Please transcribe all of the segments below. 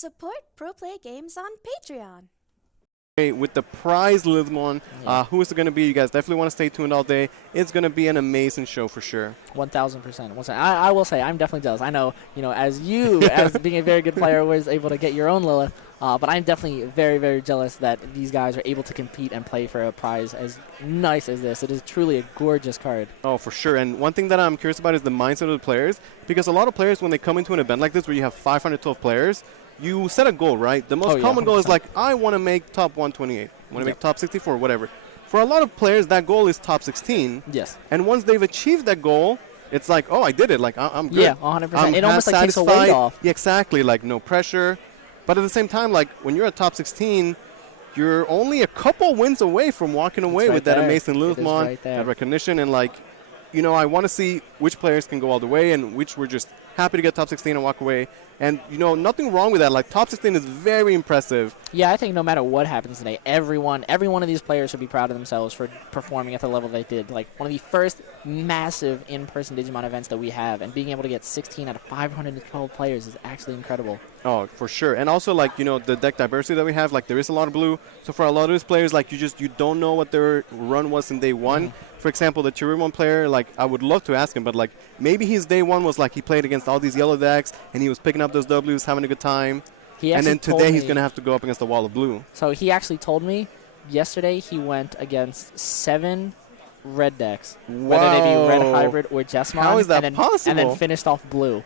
Support Pro Play Games on Patreon. With the prize Lithmon, who is it going to be? You guys definitely want to stay tuned all day. It's going to be an amazing show for sure. 1,000%. I will say, I'm definitely jealous. I know, as being a very good player, was able to get your own Lilith, but I'm definitely very, very jealous that these guys are able to compete and play for a prize as nice as this. It is truly a gorgeous card. Oh, for sure. And one thing that I'm curious about is the mindset of the players, because a lot of players, when they come into an event like this where you have 512 players, you set a goal, right? The most common goal is like, I want to make top 128. I want to make top 64, whatever. For a lot of players, that goal is top 16. Yes. And once they've achieved that goal, it's like, oh, I did it. Like, I'm good. Yeah, 100%. It almost like takes a weight off. Yeah, exactly. Like, no pressure. But at the same time, like, when you're at top 16, you're only a couple wins away from walking away with that amazing Lilithmon, that recognition. And, like, I want to see which players can go all the way and which we're just happy to get top 16 and walk away. And, nothing wrong with that. Like, top 16 is very impressive. Yeah, I think no matter what happens today, every one of these players should be proud of themselves for performing at the level they did. Like, one of the first massive in-person Digimon events that we have, and being able to get 16 out of 512 players is actually incredible. Oh, for sure. And also, like, the deck diversity that we have, like, there is a lot of blue. So for a lot of these players, like, you don't know what their run was in day one. For example, the Cherubi player, like, I would love to ask him, but, like, maybe his day one was, like, he played against all these yellow decks, and he was picking up those Ws, having a good time. And then today he's going to have to go up against the wall of blue. So he actually told me yesterday he went against 7 red decks, whether they be red hybrid or Jessamon. How is that possible? And then finished off blue.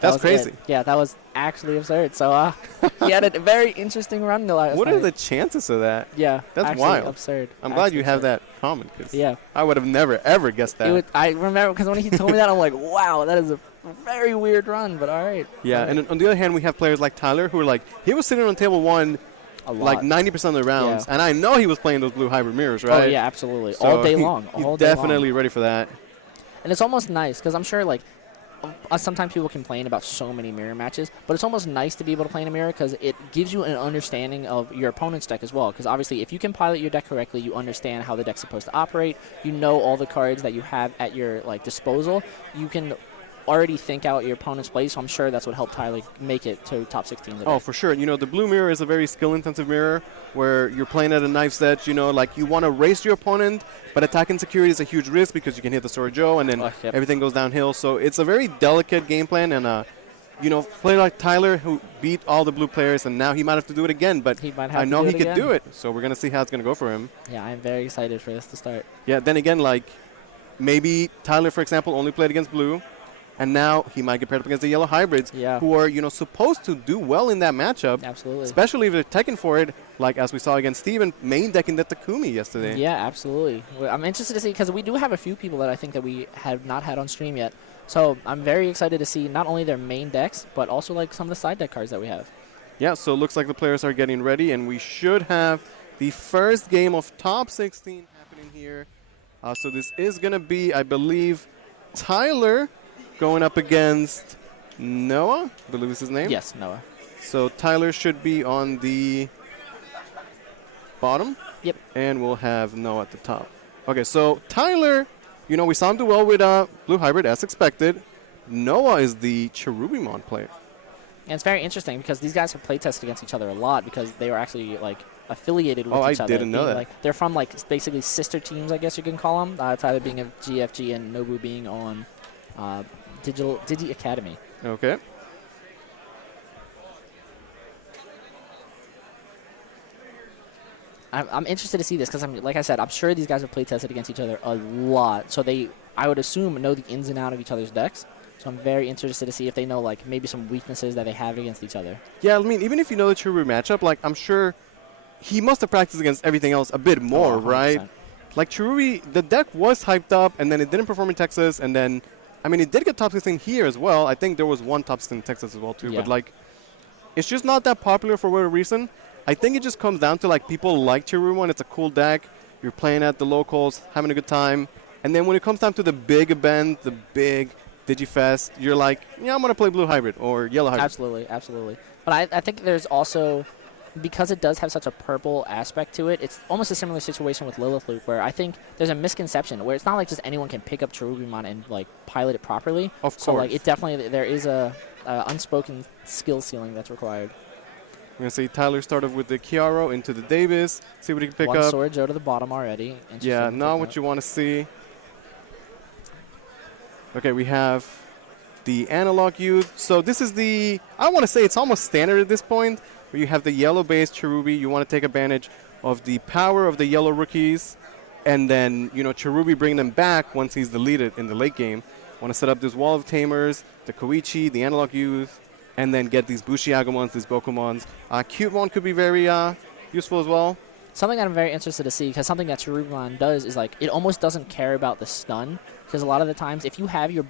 That's crazy. Yeah, that was actually absurd. So he had a very interesting run last What night. are the chances of that? Yeah, that's wild. Absurd. I'm glad you have that comment. Yeah, I would have never ever guessed that. I remember because when he told me that, I'm like, wow, that is a very weird run. But all right. Yeah, and on the other hand, we have players like Tyler who are like, he was sitting on table one. Like 90% of the rounds, and I know he was playing those blue hybrid mirrors, right? Oh yeah, absolutely, so all day long. He's definitely ready for that. And it's almost nice because I'm sure, like, sometimes people complain about so many mirror matches, but it's almost nice to be able to play in a mirror because it gives you an understanding of your opponent's deck as well. Because obviously, if you can pilot your deck correctly, you understand how the deck's supposed to operate. You know all the cards that you have at your disposal. You can already think out your opponent's play, so I'm sure that's what helped Tyler make it to top 16 today. Oh, for sure. The blue mirror is a very skill-intensive mirror where you're playing at a knife's edge, like you want to race your opponent, but attacking security is a huge risk because you can hit the Sword Joe and then everything goes downhill. So it's a very delicate game plan, and player like Tyler who beat all the blue players, and now he might have to do it again, but I know he could do it, so we're going to see how it's going to go for him. Yeah, I'm very excited for this to start. Yeah, then again, like, maybe Tyler, for example, only played against blue, and now he might get paired up against the yellow hybrids, who are, supposed to do well in that matchup. Absolutely. Especially if they're teching for it, like as we saw against Steven, main decking the Takumi yesterday. Yeah, absolutely. I'm interested to see, because we do have a few people that I think that we have not had on stream yet. So I'm very excited to see not only their main decks, but also like some of the side deck cards that we have. Yeah, so it looks like the players are getting ready, and we should have the first game of top 16 happening here. So this is going to be, I believe, Tyler going up against Noah, I believe is his name. Yes, Noah. So Tyler should be on the bottom. Yep. And we'll have Noah at the top. Okay, so Tyler, we saw him do well with Blue Hybrid as expected. Noah is the Cherubimon player. And it's very interesting because these guys have playtested against each other a lot because they were actually affiliated with each other. Oh, I didn't know that. They're from basically sister teams, I guess you can call them. Tyler being a GFG and Nobu being on Digi Academy. Okay. I'm interested to see this because, like I said, I'm sure these guys have play tested against each other a lot. So I would assume, know the ins and outs of each other's decks. So I'm very interested to see if they know, maybe some weaknesses that they have against each other. Yeah, I mean, even if you know the Cherubi matchup, I'm sure he must have practiced against everything else a bit more, right? Like, Cherubi, the deck was hyped up, and then it didn't perform in Texas, and then it did get top 16 here as well. I think there was one top 16 in Texas as well, too. Yeah. But, it's just not that popular for whatever reason. I think it just comes down to, people like Cherubi. It's a cool deck. You're playing at the locals, having a good time. And then when it comes down to the big event, the big Digifest, you're like, yeah, I'm going to play Blue Hybrid or Yellow Hybrid. Absolutely, absolutely. But I think there's also, because it does have such a purple aspect to it, it's almost a similar situation with Lilith Loop, where I think there's a misconception where it's not like just anyone can pick up Cherubimon and pilot it properly. Of course. So it definitely, there is a unspoken skill ceiling that's required. We're going to see Tyler start off with the Chiaro into the Davis, see what he can pick One up. Sword Joe to the bottom already. Yeah, not what you want to see. Okay, we have the analog youth. So this is the, I want to say it's almost standard at this point, where you have the yellow-based Cherubi. You want to take advantage of the power of the yellow rookies, and then, you know, Cherubi bring them back once he's deleted in the late game. Want to set up this wall of tamers, the Koichi, the analog youth, and then get these Bushiagumons, these Bokumons. Cute could be very useful as well. Something that I'm very interested to see, because something that Cherubimon does is like it almost doesn't care about the stun, because a lot of the times if you have your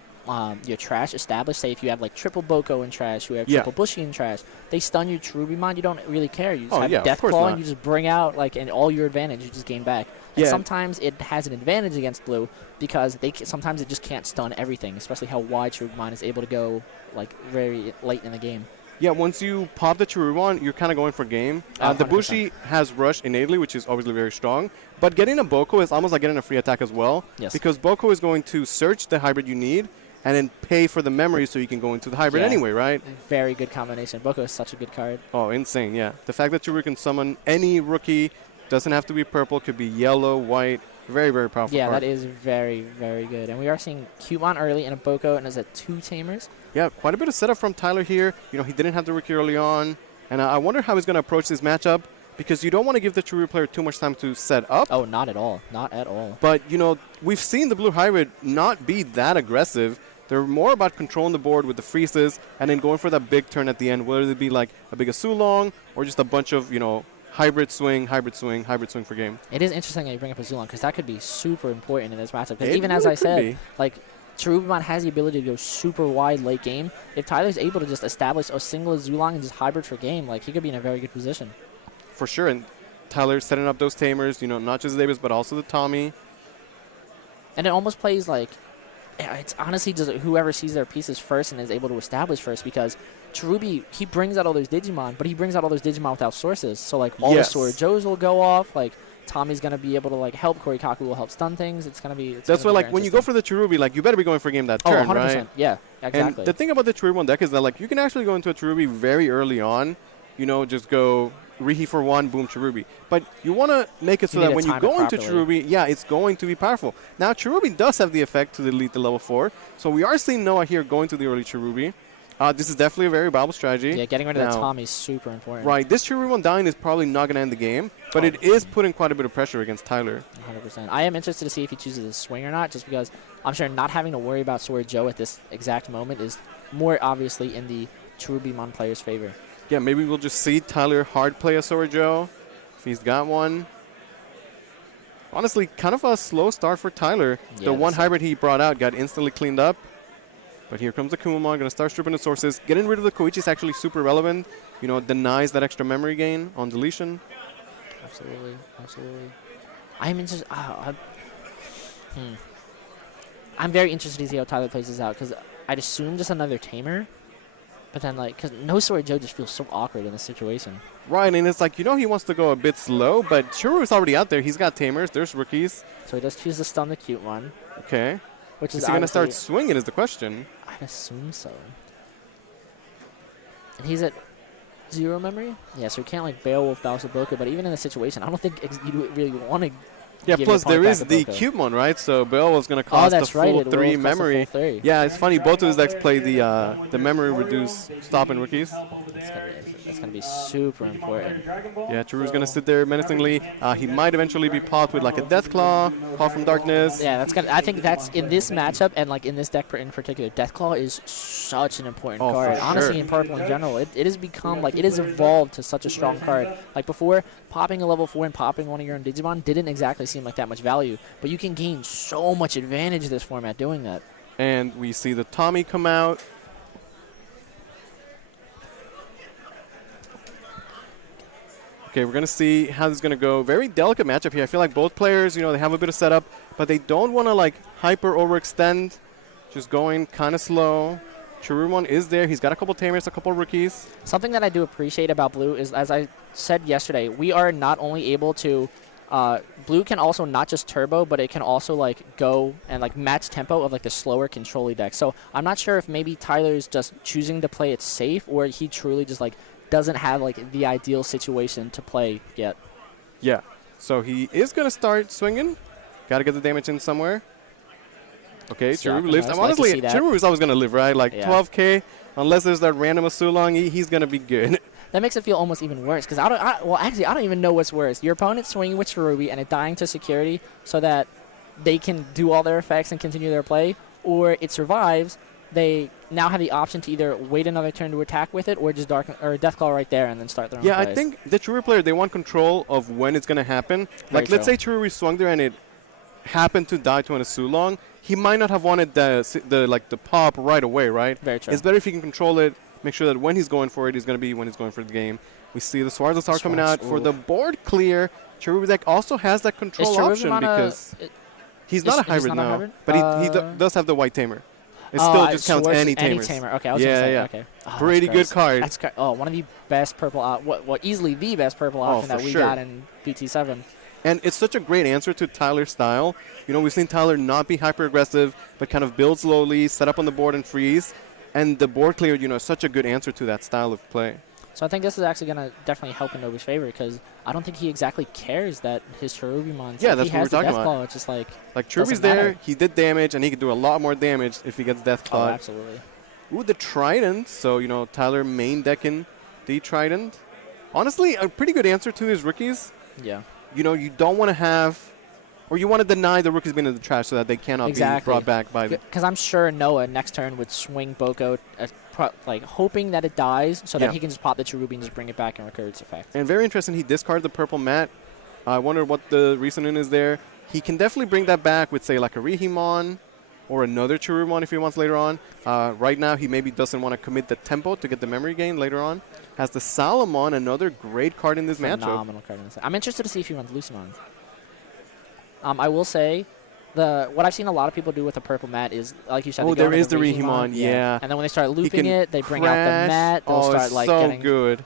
trash established, say if you have like triple Boko in trash, you have triple Bushi in trash, they stun your Cherubimon, you don't really care. You just have Death Claw and you just bring out like and all your advantage, you just gain back. And sometimes it has an advantage against blue because sometimes it just can't stun everything, especially how wide Cherubimon is able to go like very late in the game. Yeah, once you pop the Cherubimon, you're kind of going for game. The Bushi has Rush innately, which is obviously very strong. But getting a Boko is almost like getting a free attack as well. Yes. Because Boko is going to search the hybrid you need and then pay for the memory so you can go into the hybrid anyway, right? Very good combination. Boko is such a good card. Oh, insane, yeah. The fact that Cherubi can summon any rookie, doesn't have to be purple, could be yellow, white. Very, very powerful card. That is very, very good. And we are seeing Cutemon early in a Boko, and is at 2 Tamers. Yeah, quite a bit of setup from Tyler here. You know, he didn't have the rookie early on. And I wonder how he's going to approach this matchup, because you don't want to give the Cherubi player too much time to set up. Oh, not at all. Not at all. But, you know, we've seen the blue hybrid not be that aggressive. They're more about controlling the board with the freezes and then going for that big turn at the end, whether it be like a big Asulong or just a bunch of, you know, hybrid swing for game. It is interesting that you bring up a Zulon, because that could be super important in this matchup. Because even as I said, like, Cherubimon has the ability to go super wide late game. If Tyler's able to just establish a single Zulong and just hybrid for game, like, he could be in a very good position. For sure, and Tyler setting up those tamers, you know, not just Davis, but also the Tommy. And it almost plays like, it's honestly just whoever sees their pieces first and is able to establish first, because Cherubi, he brings out all those Digimon, but he brings out all those Digimon without sources. So, like, all the Sword Joes will go off. Like, Tommy's going to be able to, like, help. Korikaku will help stun things. It's going to be... That's why, like, when you go for the Cherubi, like, you better be going for game that turn, 100%. right? Yeah, exactly. And the thing about the Cherubimon deck is that, like, you can actually go into a Cherubi very early on. You know, just go Rihi for 1, boom, Cherubi. But you want to make it so that when you go into Cherubi, it's going to be powerful. Now, Cherubi does have the effect to delete the level 4. So we are seeing Noah here going to the early Cherubi. This is definitely a very viable strategy. Yeah, getting rid of that Tommy is super important. Right. This Cherubimon dying is probably not going to end the game, but it is putting quite a bit of pressure against Tyler. 100%. I am interested to see if he chooses a swing or not, just because I'm sure not having to worry about Sword Joe at this exact moment is more obviously in the Cherubimon player's favor. Yeah, maybe we'll just see Tyler hard play a Sword Joe if he's got one. Honestly, kind of a slow start for Tyler. Yeah, the one hybrid he brought out got instantly cleaned up. But here comes the Kumamon, going to start stripping the sources. Getting rid of the Koichi is actually super relevant. You know, it denies that extra memory gain on deletion. Absolutely, absolutely. I'm interested. I'm very interested to see how Tyler plays this out, because I'd assume just another Tamer. But then, like, because no Sword Joe just feels so awkward in this situation. Right, and it's like, you know, he wants to go a bit slow, but Cherubi's already out there. He's got Tamers. There's rookies. So he does choose to stun the cute one. Okay. Which is he going to start swinging is the question. I'd assume so. And he's at 0 memory? Yeah, so he can't, like, Beowulf Balsaboka, but even in this situation, I don't think you really want to. Yeah, plus there is the Cubemon, right? So Beowulf's going to cost the full 3 memory. Yeah, it's funny. Both of his decks play the memory reduce stopping rookies. That's going to be super important. Yeah, Cherubi's going to sit there menacingly. He might eventually be popped with like a Deathclaw, Call from Darkness. Yeah, that's I think that's in this matchup and like in this deck in particular, Deathclaw is such an important card. Honestly, in purple in general, it has become like it has evolved to such a strong card. Like before, popping a level 4 and popping one of your own Digimon didn't exactly seem like that much value, but you can gain so much advantage in this format doing that. And we see the Tommy come out. Okay, we're going to see how this is going to go. Very delicate matchup here. I feel like both players, you know, they have a bit of setup, but they don't want to, like, hyper overextend. Just going kind of slow. Cherubimon is there. He's got a couple Tamers, a couple rookies. Something that I do appreciate about Blue is, as I said yesterday, we are not only able to Blue can also not just turbo, but it can also like go and like match tempo of like the slower control-y deck. So I'm not sure if maybe Tyler's just choosing to play it safe, or he truly just like doesn't have like the ideal situation to play yet. Yeah. So he is going to start swinging. Got to get the damage in somewhere. Okay, Cherubi lives. Honestly, Cherubi is always going to live, right? Like 12K, unless there's that random Asulong, he's going to be good. That makes it feel almost even worse because I don't even know what's worse. Your opponent swinging with Cherubi and it dying to security so that they can do all their effects and continue their play, or it survives. They now have the option to either wait another turn to attack with it or just Deathclaw right there and then start their own plays. I think the Cherubi player, they want control of when it's going to happen. Like, let's say Cherubi swung there and it happened to die to an Asulong. He might not have wanted the pop right away, right? Very true. It's better if he can control it, make sure that when he's going for it, he's going to be when he's going for the game. We see the Swarzo Star coming out for the board clear. Cherubi deck also has that control option because he's not a hybrid now, but he does have the white tamer. It still just counts any tamers. Any tamer. Okay, I was gonna say, okay. Oh, pretty good card. That's one of the best purple, easily the best purple option that we got in BT7. And it's such a great answer to Tyler's style. You know, we've seen Tyler not be hyper-aggressive, but kind of build slowly, set up on the board and freeze. And the board clear, is such a good answer to that style of play. So I think this is actually going to definitely help in Nobu's favor because I don't think he exactly cares that his Cherubimon. Yeah, that's what we're talking about. It's just like Cherubi's there, he did damage, and he could do a lot more damage if he gets Deathclaw. Oh, absolutely. Ooh, the Trident. So, Tyler main decking the Trident. Honestly, a pretty good answer to his rookies. Yeah. You don't want to have, or you want to deny the rookies being in the trash so that they cannot be brought back by the. Because I'm sure Noah next turn would swing Boko, hoping that it dies so that he can just pop the Cherubi and just bring it back and recur its effect. And very interesting, he discarded the purple mat. I wonder what the reasoning is there. He can definitely bring that back with, say, like a Rihimon or another Cherubimon if he wants later on. Right now, he maybe doesn't want to commit the tempo to get the memory gain later on. Has the Salamon, another great card in this matchup. Phenomenal card in this. I'm interested to see if he runs Lucemon. I will say, what I've seen a lot of people do with the purple mat is, like you said, there is the Rihimon, yeah. And then when they start looping it, they bring out the mat. They'll start getting good.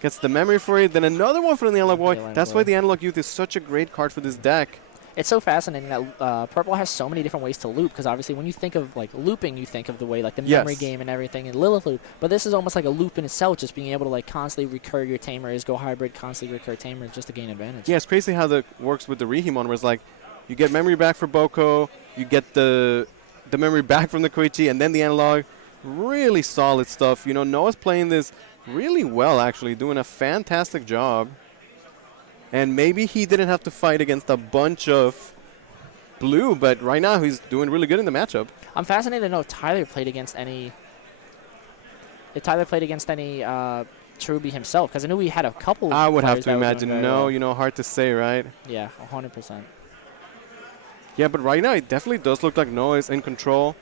Gets the memory for it, then another one for the Analog Boy. That's why the Analog Youth is such a great card for this deck. It's so fascinating that purple has so many different ways to loop because obviously when you think of looping, you think of the way the memory game and everything and Lilith loop. But this is almost like a loop in itself, just being able to constantly recur your tamers, go hybrid, constantly recur tamers just to gain advantage. Yeah, it's crazy how that works with the Rihimon, where it's you get memory back for Boko, you get the memory back from the Koichi, and then the Analog. Really solid stuff. Noah's playing this really well, actually, doing a fantastic job. And maybe he didn't have to fight against a bunch of blue, but right now he's doing really good in the matchup. I'm fascinated to know if Tyler played against any Cherubi himself, because I knew we had a couple. I would have to imagine. No, hard to say, right? Yeah, 100%. Yeah, but right now it definitely does look like Noah is in control.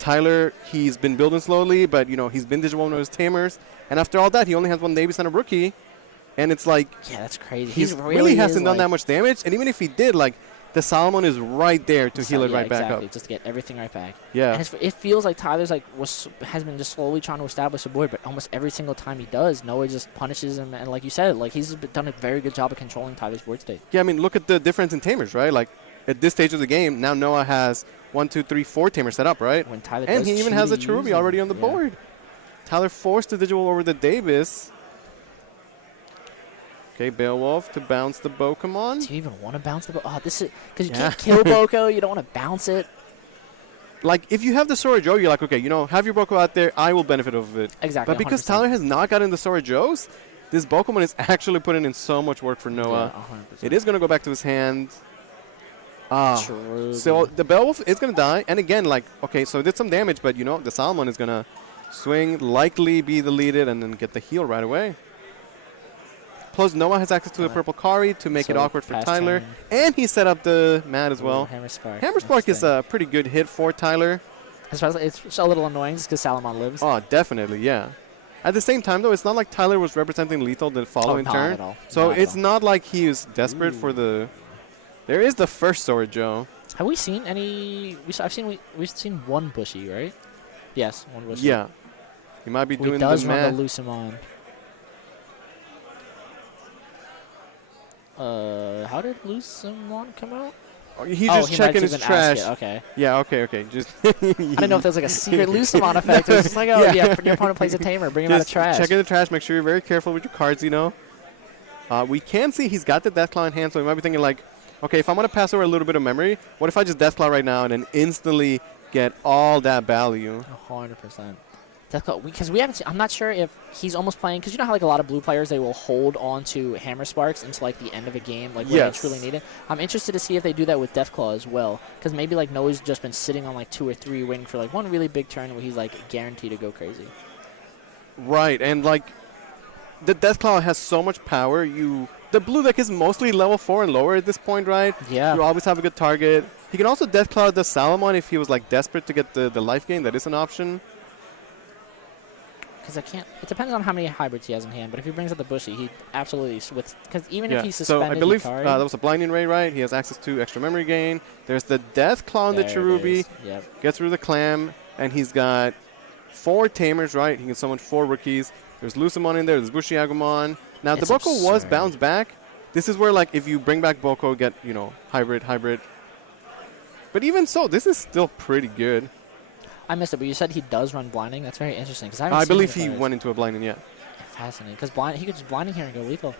Tyler, he's been building slowly, but he's been Digimon with his tamers, and after all that, he only has one Navy Center rookie. And it's yeah, that's crazy. He really hasn't done that much damage. And even if he did, the Salomon is right there to heal it right back up. Just to get everything right back. Yeah. And it feels like Tyler's has been just slowly trying to establish a board, but almost every single time he does, Noah just punishes him. And like you said, he's done a very good job of controlling Tyler's board state. Yeah, I mean, look at the difference in tamers, right? At this stage of the game, now Noah has 1, 2, 3, 4 tamers set up, right? When Tyler and he even has a Cherubi already on the board. Tyler forced the Digital over the Davis. Okay, Beowulf to bounce the Pokemon. Do you even want to bounce the Boko? Oh, this is because you can't kill Boko. You don't want to bounce it. If you have the Sora Joe, you're okay, have your Boko out there. I will benefit off of it. Exactly. But because 100%. Tyler has not gotten the Sora Joes, this Pokemon is actually putting in so much work for Noah. Yeah, it is going to go back to his hand. So the Beowulf is going to die. And again, okay, so it did some damage, but, the Salmon is going to swing, likely be deleted, and then get the heal right away. Plus, Noah has access to the purple Kari to make it awkward for Tyler. Turn. And he set up the mat as well. Hammer Spark. Hammer Spark is a pretty good hit for Tyler. It's a little annoying just because Salamon lives. Oh, definitely, yeah. At the same time, though, it's not like Tyler was representing lethal the following turn. At all. So it's not like he was desperate for the... There is the first Sword Joe. Have we seen any... We've seen one Bushy, right? Yes, one Bushy. Yeah. He might be doing the does mat. run the Lucemon. How did Lucemon come out? He's Oh, just he checking might his even trash. ask it. Okay. Yeah, okay. Just I didn't know if there was like a secret Lucemon effect. It was just like, oh, yeah, your opponent plays a tamer. Bring him out of just trash. checking the trash. Make sure you're very careful with your cards, We can see he's got the Deathclaw in hand, so he might be thinking like, okay, if I'm going to pass over a little bit of memory, what if I just Deathclaw right now and then instantly get all that value? 100%. Because we haven't seen, I'm not sure if he's almost playing, because you know how like a lot of blue players, they will hold on to Hammer Sparks until like the end of a game, like where they truly need it. I'm interested to see if they do that with Deathclaw as well, because maybe like Noah's just been sitting on like 2 or 3 waiting for like one really big turn where he's like guaranteed to go crazy. Right, and like the Deathclaw has so much power. The blue deck is mostly level 4 and lower at this point, right? Yeah. You always have a good target. He can also Deathclaw the Salamon if he was like desperate to get the life gain. That is an option. Because it depends on how many hybrids he has in hand, but if he brings out the Bushy, he absolutely, because even if he's suspended, so I believe that was a Blinding Ray, right? He has access to extra memory gain. There's the Deathclaw on the Cherubi. Yep. Gets rid of the Clam, and he's got 4 Tamers, right? He can summon 4 rookies. There's Lucemon in there. There's Bushy Agumon. Now, the Boko was bounced back. This is where, like, if you bring back Boko, get, hybrid. But even so, this is still pretty good. I missed it, but you said he does run Blinding. That's very interesting. Cause I believe he went into a Blinding, yeah. Fascinating. Because he could just Blinding here and go lethal.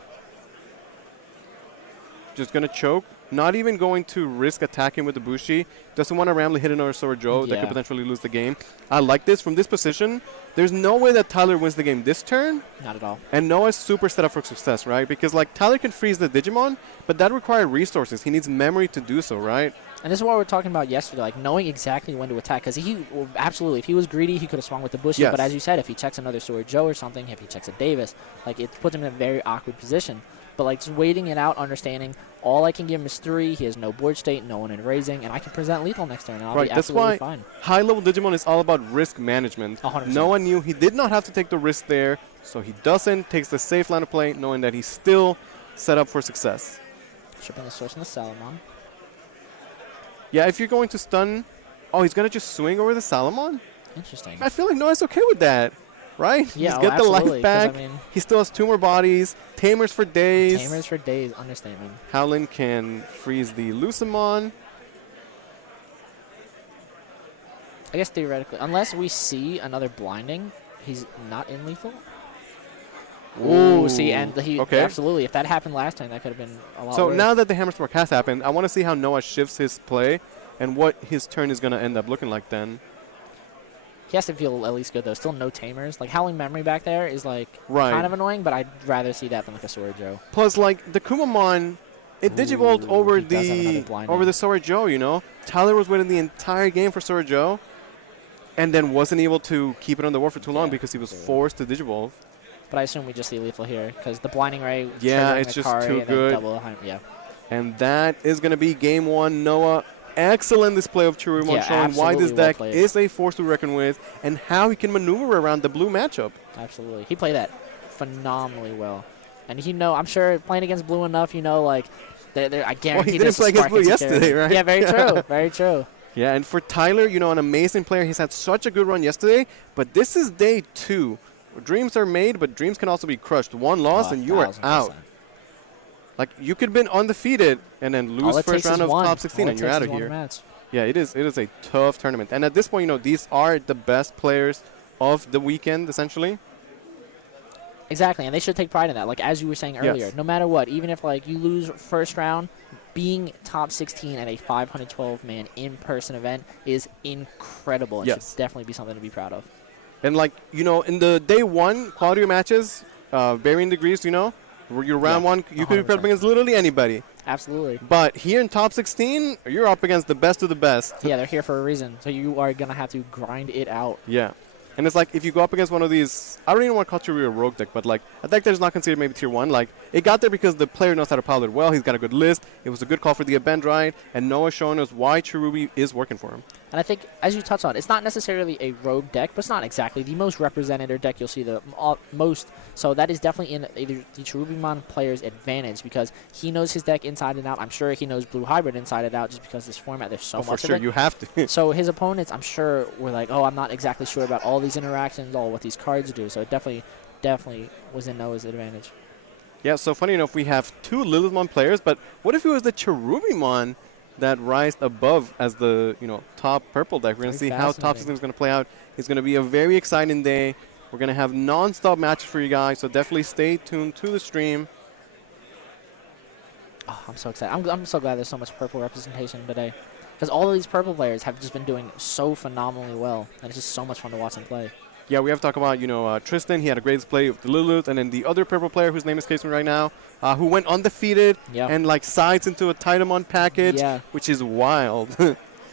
Just going to choke. Not even going to risk attacking with the Bushi. Doesn't want to randomly hit another Sword Joe that could potentially lose the game. I like this. From this position, there's no way that Tyler wins the game this turn. Not at all. And Noah's super set up for success, right? Because, like, Tyler can freeze the Digimon, but that requires resources. He needs memory to do so, right? And this is what we were talking about yesterday, like knowing exactly when to attack. Because absolutely, if he was greedy, he could have swung with the Bushy. Yes. But as you said, if he checks another Sword Joe or something, if he checks a Davis, like it puts him in a very awkward position. But like just waiting it out, understanding all I can give him is 3. He has no board state, no one in raising, and I can present lethal next turn, and I'll be absolutely fine. High-level Digimon is all about risk management. 100%. Noah knew he did not have to take the risk there, so he doesn't. Takes the safe line of play, knowing that he's still set up for success. Shipping the source and the Salamon. Yeah, if you're going to stun, he's going to just swing over the Salamon? Interesting. I feel like Noah's okay with that, right? Yeah, just get the life back. I mean, he still has 2 more bodies. Tamers for days. Tamers for days, understatement. Howlin can freeze the Lucemon. I guess theoretically, unless we see another Blinding, he's not in lethal. Ooh, see, and absolutely. If that happened last time, that could have been a lot worse. Now that the Hammer Spark has happened, I want to see how Noah shifts his play and what his turn is going to end up looking like then. He has to feel at least good, though. Still no Tamers. Like, Howling Memory back there is, like, kind of annoying, but I'd rather see that than, like, a Sword Joe. Plus, like, the Kumamon, it Digivolved over the Sword Joe, Tyler was winning the entire game for Sword Joe and then wasn't able to keep it on the board for too long because he was forced to Digivolve. But I assume we just see lethal here because the Blinding Ray. Yeah, it's just too good. And that is going to be game 1. Noah, excellent display of Cherubimon, showing why this deck is a force to reckon with and how he can maneuver around the blue matchup. Absolutely. He played that phenomenally well. And I'm sure playing against blue enough, like, I guarantee he didn't play against blue yesterday, right? Yeah, very true. Very true. Yeah, and for Tyler, an amazing player. He's had such a good run yesterday, but this is day 2. Dreams are made, but dreams can also be crushed. 1 loss, and you are out. Like, you could have been undefeated and then lose first round of top 16, and you're out of here. Yeah, it is a tough tournament. And at this point, these are the best players of the weekend, essentially. Exactly, and they should take pride in that. Like, as you were saying earlier, no matter what, even if, like, you lose first round, being top 16 at a 512-man in-person event is incredible. It should definitely be something to be proud of. And, like, in the day 1 quality of matches, varying degrees, your round 1, you could be up against literally anybody. Absolutely. But here in top 16, you're up against the best of the best. Yeah, they're here for a reason. So you are going to have to grind it out. Yeah. And it's like, if you go up against one of these, I don't even want to call Cherubi a rogue deck, but like a deck that is not considered maybe tier 1, like it got there because the player knows how to pilot it well. He's got a good list. It was a good call for the event, right? And Noah's showing us why Cherubi is working for him. And I think, as you touched on, it's not necessarily a rogue deck, but it's not exactly the most representative deck you'll see the most. So that is definitely in the Cherubimon player's advantage because he knows his deck inside and out. I'm sure he knows Blue Hybrid inside and out just because this format, there's so much of it. For sure, you have to. So his opponents, I'm sure, were like, I'm not exactly sure about all these interactions, all what these cards do. So it definitely was in Noah's advantage. Yeah, so funny enough, we have 2 Lilithmon players, but what if it was the Cherubimon that rise above as the top purple deck. We're going to see how top system is going to play out. It's going to be a very exciting day. We're going to have non-stop matches for you guys, so definitely stay tuned to the stream. Oh, I'm so excited. I'm so glad there's so much purple representation today. Because all of these purple players have just been doing so phenomenally well. And it's just so much fun to watch them play. Yeah, we have to talk about, Tristan. He had a great display with the Lilith. And then the other purple player, whose name escapes me right now, who went undefeated and, sides into a Titamon package, which is wild.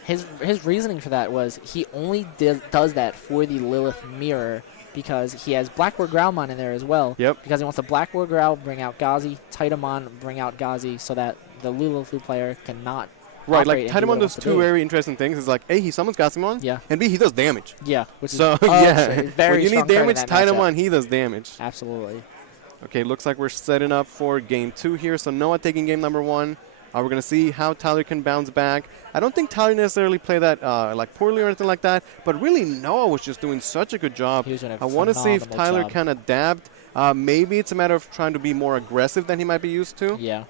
His reasoning for that was he only does that for the Lilith mirror because he has Blackboard Growlmon in there as well. Yep. Because he wants the Blackboard Growl, bring out Gazi, Titamon, bring out Gazi, so that the Lilith player cannot. Right, like Titamon does two very interesting things. It's like, A, he summons Gazimon, and B, he does damage. Yeah, which so is when you need damage, Titamon, he does damage. Absolutely. Okay, looks like we're setting up for game 2 here. So Noah taking game number 1. We're going to see how Tyler can bounce back. I don't think Tyler necessarily played that poorly or anything like that, but really Noah was just doing such a good job. I want to see if Tyler can adapt. Maybe it's a matter of trying to be more aggressive than he might be used to. Yeah.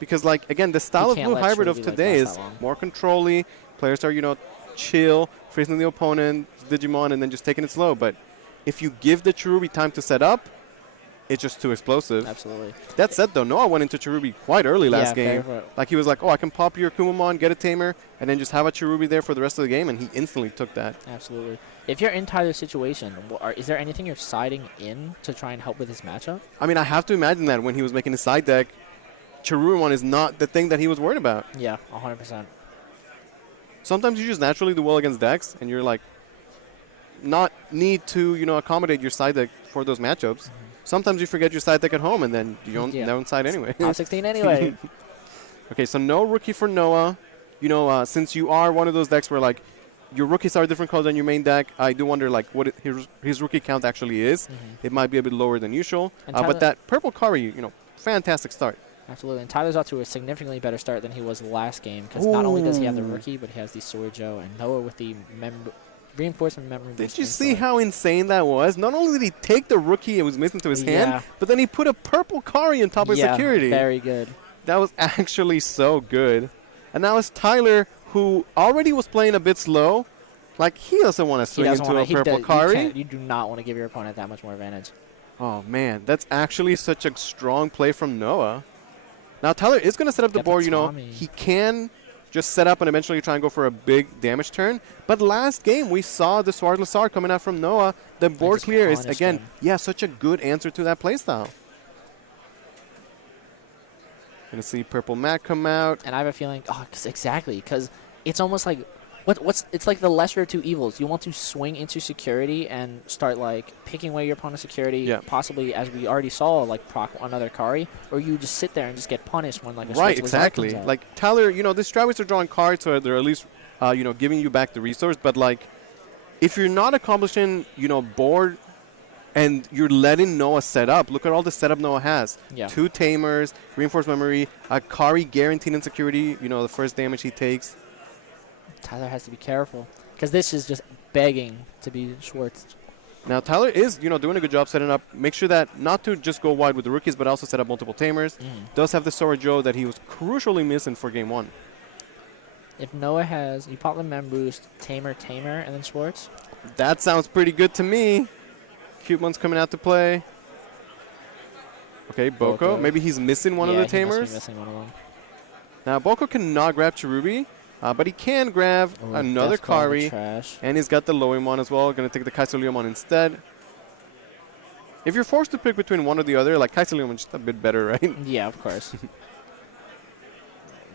Because, again, the style of Blue Hybrid of today is more control-y. Players are, chill, facing the opponent, Digimon, and then just taking it slow. But if you give the Cherubi time to set up, it's just too explosive. Absolutely. That said, though, Noah went into Cherubi quite early last game. He was like, I can pop your Kumamon, get a Tamer, and then just have a Cherubi there for the rest of the game, and he instantly took that. Absolutely. If you're in Tyler's situation, is there anything you're siding in to try and help with this matchup? I mean, I have to imagine that when he was making his side deck, Cherubimon is not the thing that he was worried about. Yeah, 100%. Sometimes you just naturally do well against decks, and you're not need to, accommodate your side deck for those matchups. Sometimes you forget your side deck at home, and then you don't side anyway. Top 16 anyway. Okay, so no rookie for Noah. Since you are one of those decks where, your rookies are different colors than your main deck, I do wonder, what his rookie count actually is. It might be a bit lower than usual. But that purple Kari, fantastic start. Absolutely, and Tyler's off to a significantly better start than he was last game because not only does he have the rookie, but he has the Sorjo and Noah with the reinforcement memory. Did you see how insane that was? Not only did he take the rookie it was missing to his hand, but then he put a purple Kari on top of security. Very good. That was actually so good. And now it's Tyler, who already was playing a bit slow. He doesn't want to swing into a purple Kari. You do not want to give your opponent that much more advantage. Oh, man. That's actually such a strong play from Noah. Now, Tyler is going to set up the board, He can just set up and eventually try and go for a big damage turn. But last game, we saw the Swordless R coming out from Noah. The board clear is, again, such a good answer to that playstyle. Going to see Purple Mac come out. And I have a feeling, exactly, because it's almost like, it's like the lesser of two evils. You want to swing into security and start picking away your opponent's security, possibly as we already saw, proc another Kari, or you just sit there and just get punished when a right, exactly. Tyler, these strategies are drawing cards, so they're at least giving you back the resource. But if you're not accomplishing board and you're letting Noah set up, look at all the setup Noah has. 2 Tamers, reinforced memory, a Kari guaranteed in security. The first damage he takes. Tyler has to be careful because this is just begging to be Schwartzed. Now, Tyler is, doing a good job setting up. Make sure that not to just go wide with the rookies, but also set up multiple Tamers. Does have the Sora Joe that he was crucially missing for game 1. If Noah has, you pop the Mem Boost, Tamer, and then Schwartz. That sounds pretty good to me. Cubemon's coming out to play. Okay, Boko. Maybe he's missing one of the Tamers. He must be missing one of them. Now, Boko cannot grab Cherubi. But he can grab another Kari, and he's got the Loimon as well. Going to take the Kaisuleomon instead. If you're forced to pick between one or the other, Kaisuleomon just a bit better, right? Yeah, of course.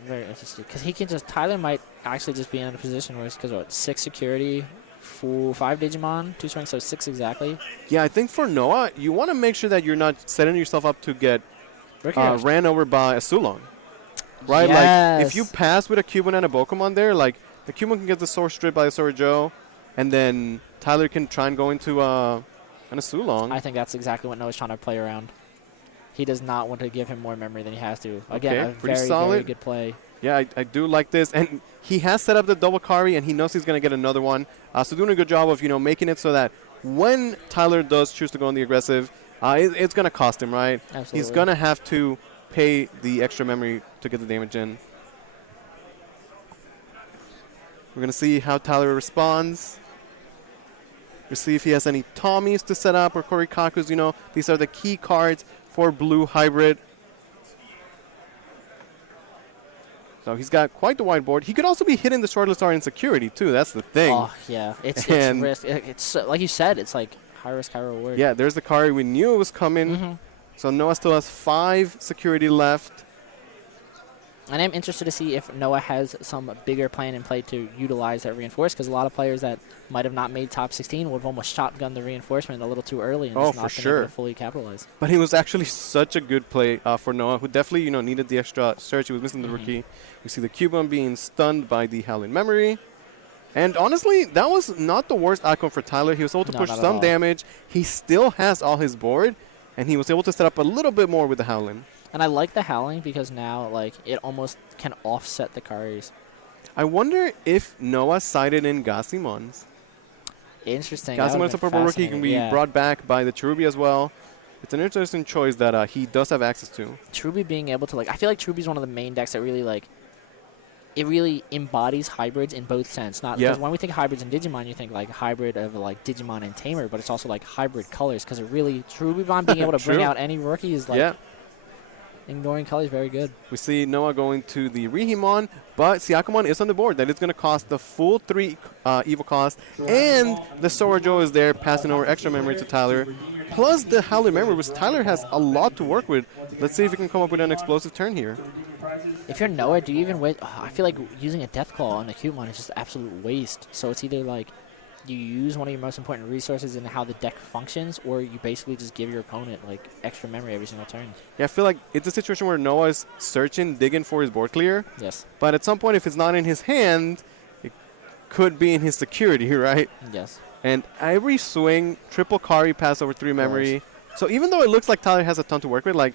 Very interesting. Because he can Tyler might actually just be in a position where it's 6 security, 5 Digimon, 2 swings, so 6 exactly. Yeah, I think for Noah, you want to make sure that you're not setting yourself up to get ran over by a Sulong. Right, if you pass with a Cubone and a Bokomon there, the Cubone can get the sword stripped by the Sword Joe, and then Tyler can try and go into a Sulong. I think that's exactly what Noah's trying to play around. He does not want to give him more memory than he has to. Again, a very good play. Yeah, I do like this. And he has set up the double Kari, and he knows he's going to get another one. So doing a good job of, making it so that when Tyler does choose to go on the aggressive, it's going to cost him, right? Absolutely. He's going to have to pay the extra memory to get the damage in. We're going to see how Tyler responds. We'll see if he has any Tommies to set up or Korikakus. You know, these are the key cards for blue hybrid. So he's got quite the wide board. He could also be hitting the shortlist star in security, too. That's the thing. Oh, yeah. It's risk. It's like you said, it's like high risk, high reward. Yeah, there's the card. We knew it was coming. So Noah still has 5 security left. And I'm interested to see if Noah has some bigger plan in play to utilize that reinforce, because a lot of players that might have not made top 16 would have almost shotgunned the reinforcement a little too early and just not been able to fully capitalize. But it was actually such a good play for Noah, who definitely needed the extra search. He was missing the rookie. We see the Cuban being stunned by the Howling Memory. And honestly, that was not the worst outcome for Tyler. He was able to push some damage. He still has all his board, and he was able to set up a little bit more with the Howling. And I like the Howling because now, like, it almost can offset the carries. I wonder if Noah sided in Gazimons. Interesting. Gazimon's a purple rookie. He can be brought back by the Cherubi as well. It's an interesting choice that he does have access to. Cherubi being able to, like, I feel like Cherubi's one of the main decks that really, like, it really embodies hybrids in both sense. Not because when we think hybrids in Digimon, you think, like, hybrid of, like, Digimon and Tamer, but it's also, like, hybrid colors because it really, Cherubimon being able to bring out any rookie is, like, ignoring color is very good. We see Noah going to the Rihimon, but Siakamon is on the board. That is going to cost the full 3 evil cost, and the Sorajo is there, passing over extra memory to Tyler, plus the Howling Memory, which Tyler has a lot to work with. Let's see if he can come up with an explosive turn here. If you're Noah, do you even wait? I feel like using a Death Claw on the Cutemon is just absolute waste. So it's either like you use one of your most important resources in how the deck functions, or you basically just give your opponent like extra memory every single turn. Yeah, I feel like it's a situation where Noah's searching, digging for his board clear. Yes. But at some point, if it's not in his hand, it could be in his security, right? Yes. And every swing, triple Kari pass over 3 memory. So even though it looks like Tyler has a ton to work with, like,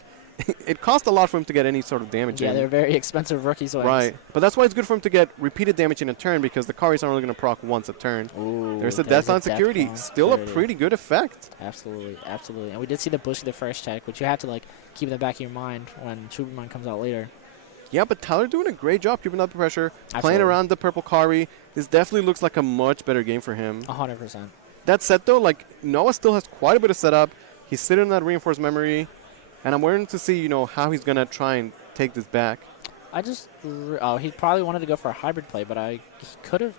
it cost a lot for him to get any sort of damage in. Yeah, they're very expensive rookie swings. Right. But that's why it's good for him to get repeated damage in a turn, because the Karis are only going to proc once a turn. Ooh, there's a Death on security. Still a pretty good effect. Absolutely, absolutely. And we did see the Bushi the first check, which you have to like keep in the back of your mind when Chubimon comes out later. Yeah, but Tyler doing a great job keeping up the pressure, playing around the purple Kari. This definitely looks like a much better game for him. 100%. That said, though, like, Noah still has quite a bit of setup. He's sitting in that reinforced memory. And I'm waiting to see, how he's going to try and take this back. He probably wanted to go for a hybrid play, but he could have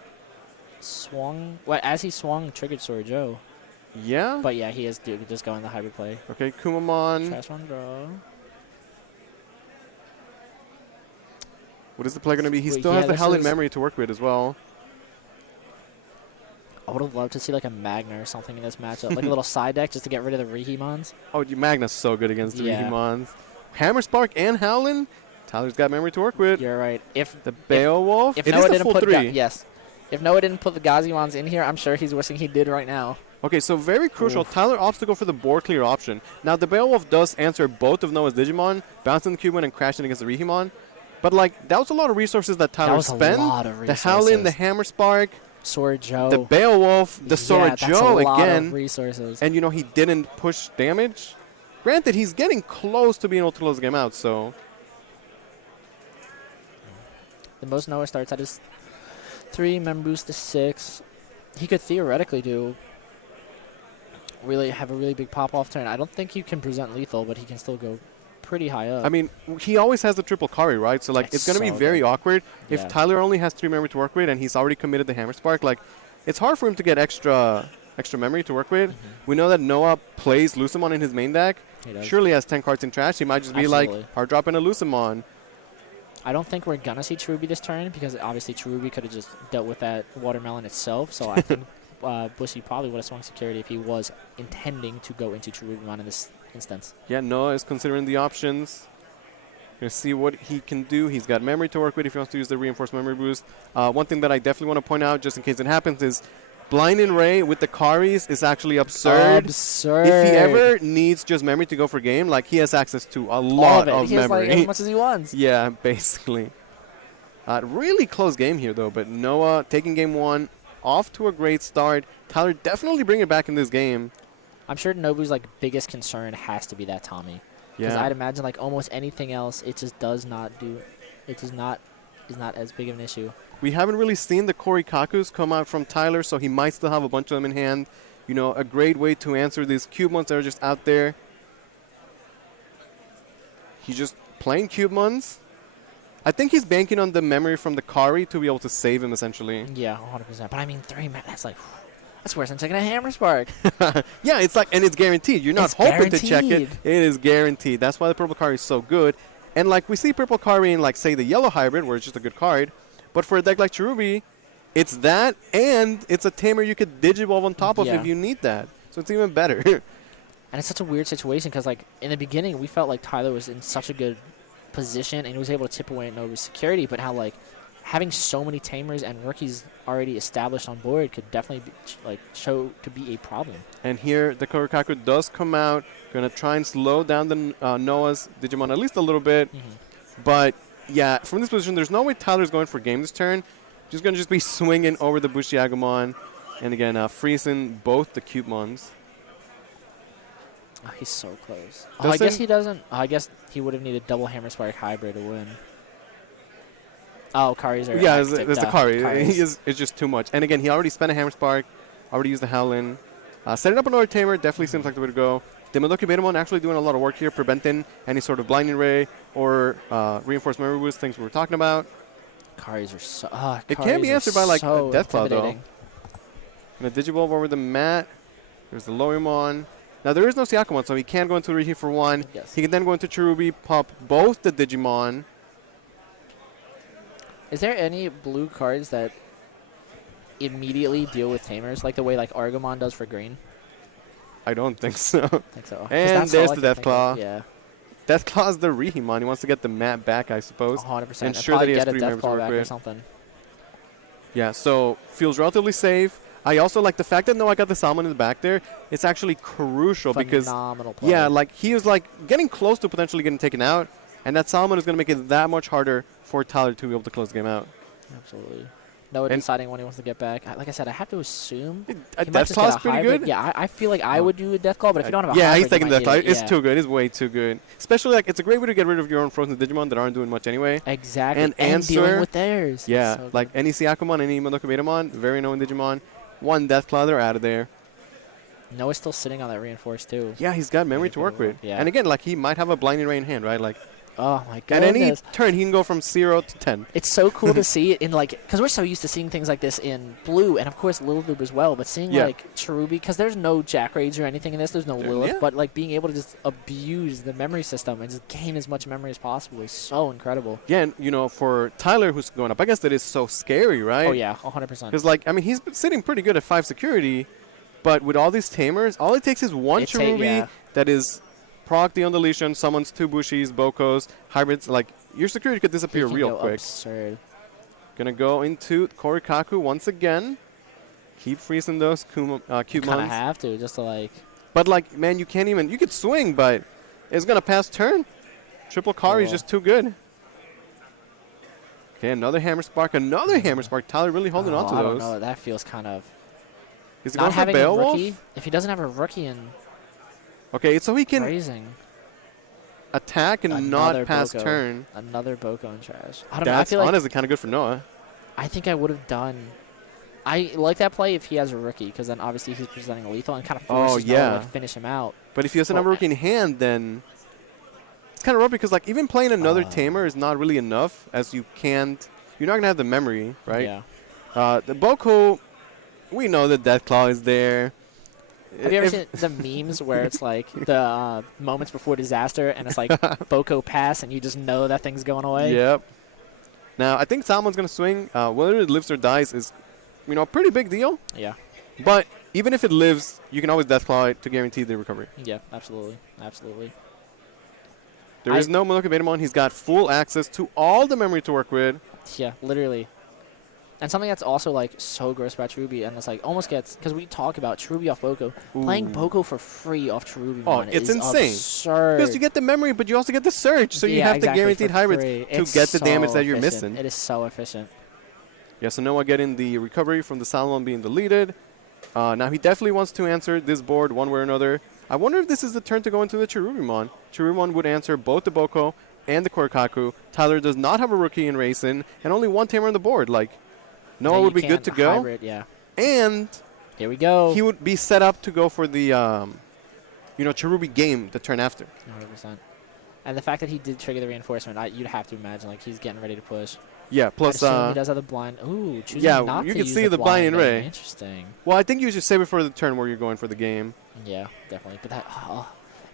swung. Well, as he swung, triggered Sorajo. Yeah? But yeah, he is just going the hybrid play. Okay, Kumamon. Trash one draw. What is the play going to be? He still has the Howling Memory to work with as well. I would have loved to see like a Magna or something in this matchup. Like a little side deck just to get rid of the Rihimons. Oh, Magna's so good against the Rihimons. Hammer Spark and Howlin'. Tyler's got memory to work with. You're right. If the Beowulf, if Noah didn't put 3. Yes. If Noah didn't put the Gazimons in here, I'm sure he's wishing he did right now. Okay, so very crucial. Oof. Tyler opts to go for the board clear option. Now, the Beowulf does answer both of Noah's Digimon, bouncing the Cuban and crashing against the Rihimon. But, like, that was a lot of resources that Tyler spent. The Howlin', the Hammer Spark. Sorajo. The Beowulf, the Sorajo again. Of resources. And, he didn't push damage. Granted, he's getting close to being able to close the game out, so. The most Noah starts at is 3, mem boost to 6. He could theoretically have a really big pop-off turn. I don't think he can present lethal, but he can still go pretty high up. I mean, he always has the triple Kari, right? So, like, it's going to be very awkward. If Tyler only has 3 memory to work with and he's already committed the Hammer Spark, like, it's hard for him to get extra memory to work with. We know that Noah plays Lucemon in his main deck. Surely has 10 cards in trash. He might just be like, hard dropping a Lucemon. I don't think we're going to see Cherubi this turn because obviously Cherubi could have just dealt with that watermelon itself. So I think Bushi probably would have swung security if he was intending to go into Cherubimon in this instance. Yeah, Noah is considering the options. Going to see what he can do. He's got memory to work with if he wants to use the reinforced memory boost. One thing that I definitely want to point out, just in case it happens, is Blinding Ray with the Karis is actually absurd. If he ever needs just memory to go for game, like, he has access to a lot of he memory. He has like as much as he wants. Yeah, basically. Really close game here, though. But Noah taking game 1, off to a great start. Tyler definitely bring it back in this game. I'm sure Nobu's like biggest concern has to be that Tommy. Because I'd imagine like almost anything else, it just does not do. It is not as big of an issue. We haven't really seen the Korikakus come out from Tyler, so he might still have a bunch of them in hand. You know, a great way to answer these Cubemons that are just out there. He's just playing Cubemons. I think he's banking on the memory from the Kari to be able to save him, essentially. Yeah, 100%. But I mean, 3 mana, that's like, that's worse than taking a Hammer Spark. Yeah, it's like, and it's guaranteed. You're not It's hoping to check it. guaranteed. It is guaranteed. That's why the Purple Kari is so good. And like, we see Purple Kari in, like, say, the Yellow Hybrid, where it's just a good card. But for a deck like Cherubi, it's that, and it's a tamer you could Digivolve on top of Yeah. if you need that. So it's even better. And it's such a weird situation because, like, in the beginning, we felt like Tyler was in such a good position and he was able to tip away Nova's security, but how, like, having so many tamers and rookies already established on board could definitely be, show to be a problem. And here, the Korikaku does come out. Going to try and slow down the Noah's Digimon at least a little bit. But, yeah, from this position, there's no way Tyler's going for game this turn. Just going to just be swinging over the Bushiagumon. And again, freezing both the Cubemons. Oh, he's so close. I Doesn't- guess he doesn't. I guess he would have needed double Hammer Spark Hybrid to win. Oh, Kari's are Yeah, active, it's the duh. Kari. Kari's. It's just too much. And again, he already spent a Hammer Spark, already used the Howlin. Setting up another tamer definitely seems like the way to go. Dimadoki Betamon actually doing a lot of work here, preventing any sort of Blinding Ray or Reinforced Memory Boost, things we were talking about. Kari's are so. It can be answered by, like, a so Deathclaw, though. intimidating. Gonna Digivolve over the mat. There's the Loimon. Now, there is no Siakumon, so he can go into Reheat for 1. Yes. He can then go into Cherubi, pop both the Digimon. Is there any blue cards that immediately deal with tamers, like the way like Argomon does for green? I don't think so. I think so. 'Cause And that's all there's I the can think of. Deathclaw. Yeah, Deathclaw's the Rehemon. He wants to get the mat back, I suppose. 100%. Ensure that he has get a 3 members to Deathclaw work back or with. something. Yeah, so feels relatively safe. I also like the fact that Noah got the Salmon in the back there. It's actually crucial because, Phenomenal play. yeah, like he was like getting close to potentially getting taken out, and that Salmon is going to make it that much harder for Tyler to be able to close the game out. Absolutely. Noah And- deciding when he wants to get back. Like I said, I have to assume A he might just get Deathclaw's a pretty hybrid. good. Yeah, I feel like I would do a Deathclaw, but if you don't have a yeah, hybrid, he's taking you might Deathclaw. need it, It's yeah. too good. It's way too good. Especially like it's a great way to get rid of your own frozen Digimon that aren't doing much anyway. Exactly. And dealing answer- with theirs. Yeah, So like good. any Siakumon, any Madoka Betamon, very known Digimon. 1 Deathclaw, they're out of there. Noah's still sitting on that reinforced too. Yeah, he's got memory to work with. Yeah. And again, like he might have a Blinding Ray in hand, right? Like Oh my at any goodness. turn, he can go from 0 to 10. It's so cool to see it in like, because we're so used to seeing things like this in blue and of course Lilith as well, but seeing Yeah. like Cherubi, because there's no Jack Raids or anything in this, there's no Lilith, yeah. but like being able to just abuse the memory system and just gain as much memory as possible is so incredible. Yeah, and you know, for Tyler who's going up, I guess that is so scary, right? Oh yeah, 100%. Because like, I mean, he's been sitting pretty good at 5 security, but with all these tamers, all it takes is one It's a- Cherubi yeah. that is proc the undeletion, summons 2 Bushis, Bokos, hybrids. Like your security could disappear He can real go quick. Absurd. Gonna go into Korikaku once again. Keep freezing those Kind of Cubemons. have to just to like. But like, man, you can't even. You could swing, but it's gonna pass turn. Triple Kari is Oh. just too good. Okay, another Hammer Spark, another Hammer Spark. Tyler really holding on to I those. don't know. That feels kind of. Is he Not going for having a Beowulf? rookie. If he doesn't have a rookie in Okay, so he can raising, attack and Another not pass Boko. turn. another Boko in trash. I don't know. I That's feel like honestly kind of good for Noah. I think I would have done. I like that play if he has a rookie, because then obviously he's presenting a lethal and kind of forces Noah yeah. to like, finish him out. But if he doesn't have a Well, rookie in hand, then it's kind of rough because like even playing another Uh. tamer is not really enough, as you can't. You're not gonna have the memory, right? Yeah. The Boko, we know the Deathclaw is there. Have you ever If- seen the memes where it's like the moments before disaster and it's like Boko pass and you just know that thing's going away? Yep. Now I think Salmon's gonna swing. Whether it lives or dies is, you know, a pretty big deal. Yeah. But even if it lives, you can always Deathclaw it to guarantee the recovery. Yeah. Absolutely. Absolutely. There is no Madoka Betamon. He's got full access to all the memory to work with. Yeah. Literally. And something that's also like so gross about Cherubi, and it's like almost gets, because we talk about Cherubi off Boko, playing Ooh. Boko for free off Cherubi Oh, Mon it's is insane. absurd. Because you get the memory, but you also get the surge, so you Yeah, have exactly, the guaranteed for hybrids free. to It's get the so damage that you're efficient. missing. It is so efficient. Yeah, so Noah getting the recovery from the Salmon being deleted. Now he definitely wants to answer this board one way or another. I wonder if this is the turn to go into the Cherubimon. Cherubimon would answer both the Boko and the Korikaku. Tyler does not have a rookie in Racing, and only one tamer on the board. Like, Noah Yeah, would you be good to can't go. hybrid, yeah. And Here we go. he would be set up to go for the, Cherubi game the turn after. 100%. And the fact that he did trigger the reinforcement, you'd have to imagine like he's getting ready to push. Yeah, plus, I'd assume he does have the blind. Ooh, choosing yeah, not you to can use see the blinding blind ray. Interesting. well, I think you should save it for the turn where you're going for the game. Yeah, definitely. But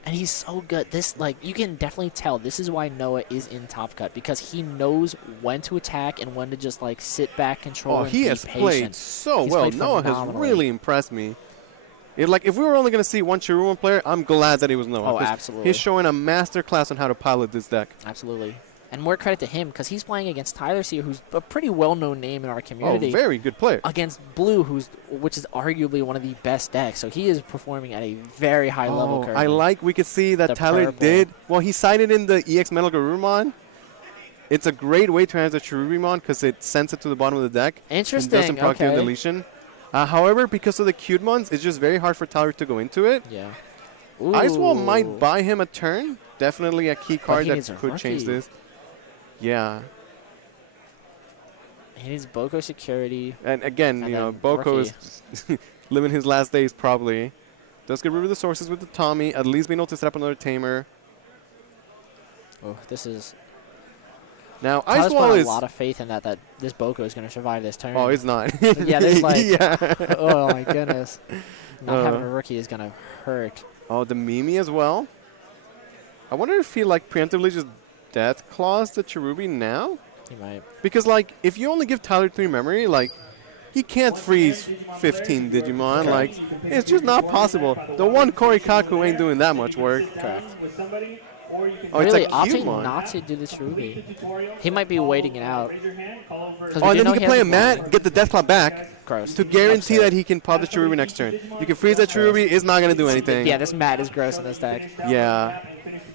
and he's so good. This, like, you can definitely tell this is why Noah is in Top Cut, because he knows when to attack and when to just like sit back, control. Oh, and he be has patient. played so He's well. played Noah has phenomenally. really impressed me. If we were only going to see one Cherubi player, I'm glad that it was Noah. Oh, 'cause absolutely. He's showing a master class on how to pilot this deck. Absolutely. And more credit to him because he's playing against Tyler C, who's a pretty well-known name in our Oh, community. very good player. Against Blue, which is arguably one of the best decks. So he is performing at a very high level currently. We could see that The Tyler purple. did. Well, he sided in the EX Metal Garurumon. It's a great way to answer Cherubimon because it sends it to the bottom of the deck. Interesting. And doesn't proc the Okay. deletion. However, because of the Cudemons, it's just very hard for Tyler to go into it. Yeah. Icewall Ooh. might buy him a turn. Definitely a key card he that needs a could change rookie. this. Yeah. He needs Boko security. And again, And you know, then Boko rookie. is living his last days probably. Does get rid of the sources with the Tommy. At least being able to set up another Tamer. Oh, this is. Now, Tyler's Icewall putting is... a lot of faith in that this Boko is going to survive this turn. Oh, it's not. Yeah, there's like. yeah. Oh my goodness. Not having a rookie is going to hurt. Oh, the Mimi as well. I wonder if he like preemptively just Death Claws the Cherubi now? He might. Because like if you only give Tyler 3 memory, like he can't freeze 15 Digimon. Like it's just not possible. The one Korikaku ain't doing that much work. Correct. Oh, Really, it's a opting Cubemon. not to do this Ruby. He might be waiting it out. Oh, and then he can play a Mat, get the Deathclaw back Gross. to guarantee Upset. that he can pop the Cherubi next turn. You can freeze that Cherubi, it's not going to do anything. Yeah, this Matt is gross in this deck. Yeah.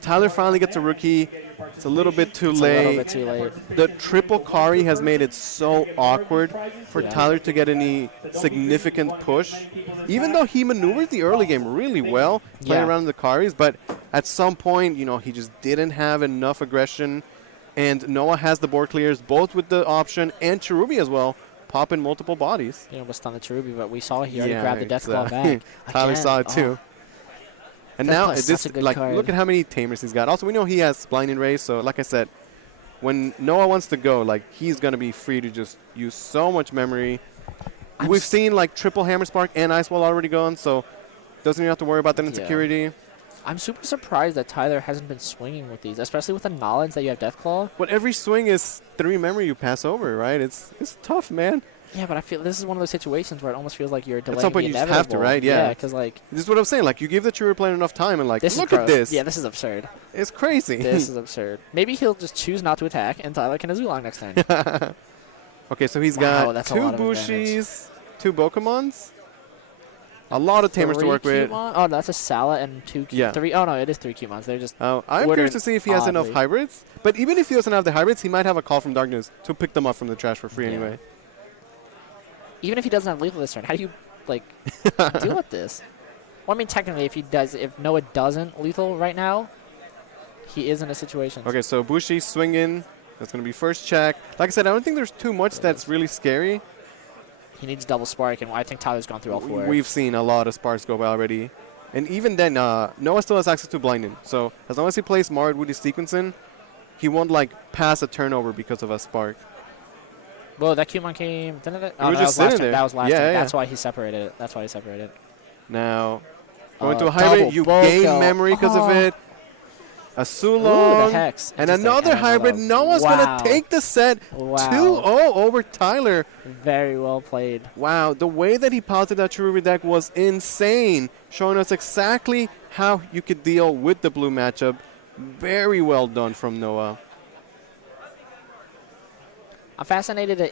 Tyler finally gets a rookie. It's a little bit too It's late. a little bit too late. The triple Kari has made it so awkward for Yeah. Tyler to get any significant push. Even though he maneuvered the early game really well, playing Yeah. around the Karis, but at some point, you know, he just didn't have enough aggression. And Noah has the board clears, both with the option and Cherubi as well, popping multiple bodies. You know, was on the Cherubi, but we saw he already Yeah, grabbed the it's, Deathclaw back. Tyler Again, saw it too. And now, Deathclaw's this such a good like card. look at how many Tamers he's got. Also, we know he has Blinding Ray, so like I said, when Noah wants to go, like he's gonna be free to just use so much memory. We've seen like triple Hammer Spark and Ice Wall already gone, so doesn't even have to worry about that Yeah. insecurity. I'm super surprised that Tyler hasn't been swinging with these, especially with the knowledge that you have Deathclaw. But every swing is 3 memory you pass over, right? It's tough, man. Yeah, but I feel this is one of those situations where it almost feels like you're delaying some point the you just have to, inevitable. right? Yeah. because like This is what I'm saying. Like you give the Cherubi player enough time, and like this look is at gross. this. Yeah, this is absurd. It's crazy. This is absurd. Maybe he'll just choose not to attack, and Tyler can Azulong next turn. Okay, so he's Wow, got that's a 2 lot of advantage. Bushis, 2 Bokomons, a lot of Tamers to Three work with. Cubemon? Oh, that's a Sala and 2 Yeah. 3. Oh, no, it is 3 Cubemons. They're just. I'm ordered curious to see if he has enough oddly. hybrids. But even if he doesn't have the hybrids, he might have a Call from Darkness to pick them up from the trash for free Yeah. anyway. Even if he doesn't have lethal this turn, how do you, like, deal with this? Well, I mean, technically, if Noah doesn't lethal right now, he is in a situation. Okay, so Bushi swinging. That's going to be first check. Like I said, I don't think there's too much that's really scary. He needs double spark, and I think Tyler's gone through all 4. We've seen a lot of sparks go by already. And even then, Noah still has access to blinding. So as long as he plays Smart with his sequencing, he won't like pass a turnover because of a spark. Whoa, that Cubemon came. Oh, was no, just that was last sitting turn. there. That was last Yeah, turn. yeah. That's why he separated it. That's why he separated it. Now, going to a double hybrid, you gain Boko. memory because of Oh. it. A Ooh, Sulong. the Hex. And Interesting. another And hybrid. Noah's wow. going to take the set Wow. 2-0 over Tyler. Very well played. Wow, the way that he piloted that Cherubi deck was insane, showing us exactly how you could deal with the blue matchup. Very well done from Noah. I'm fascinated to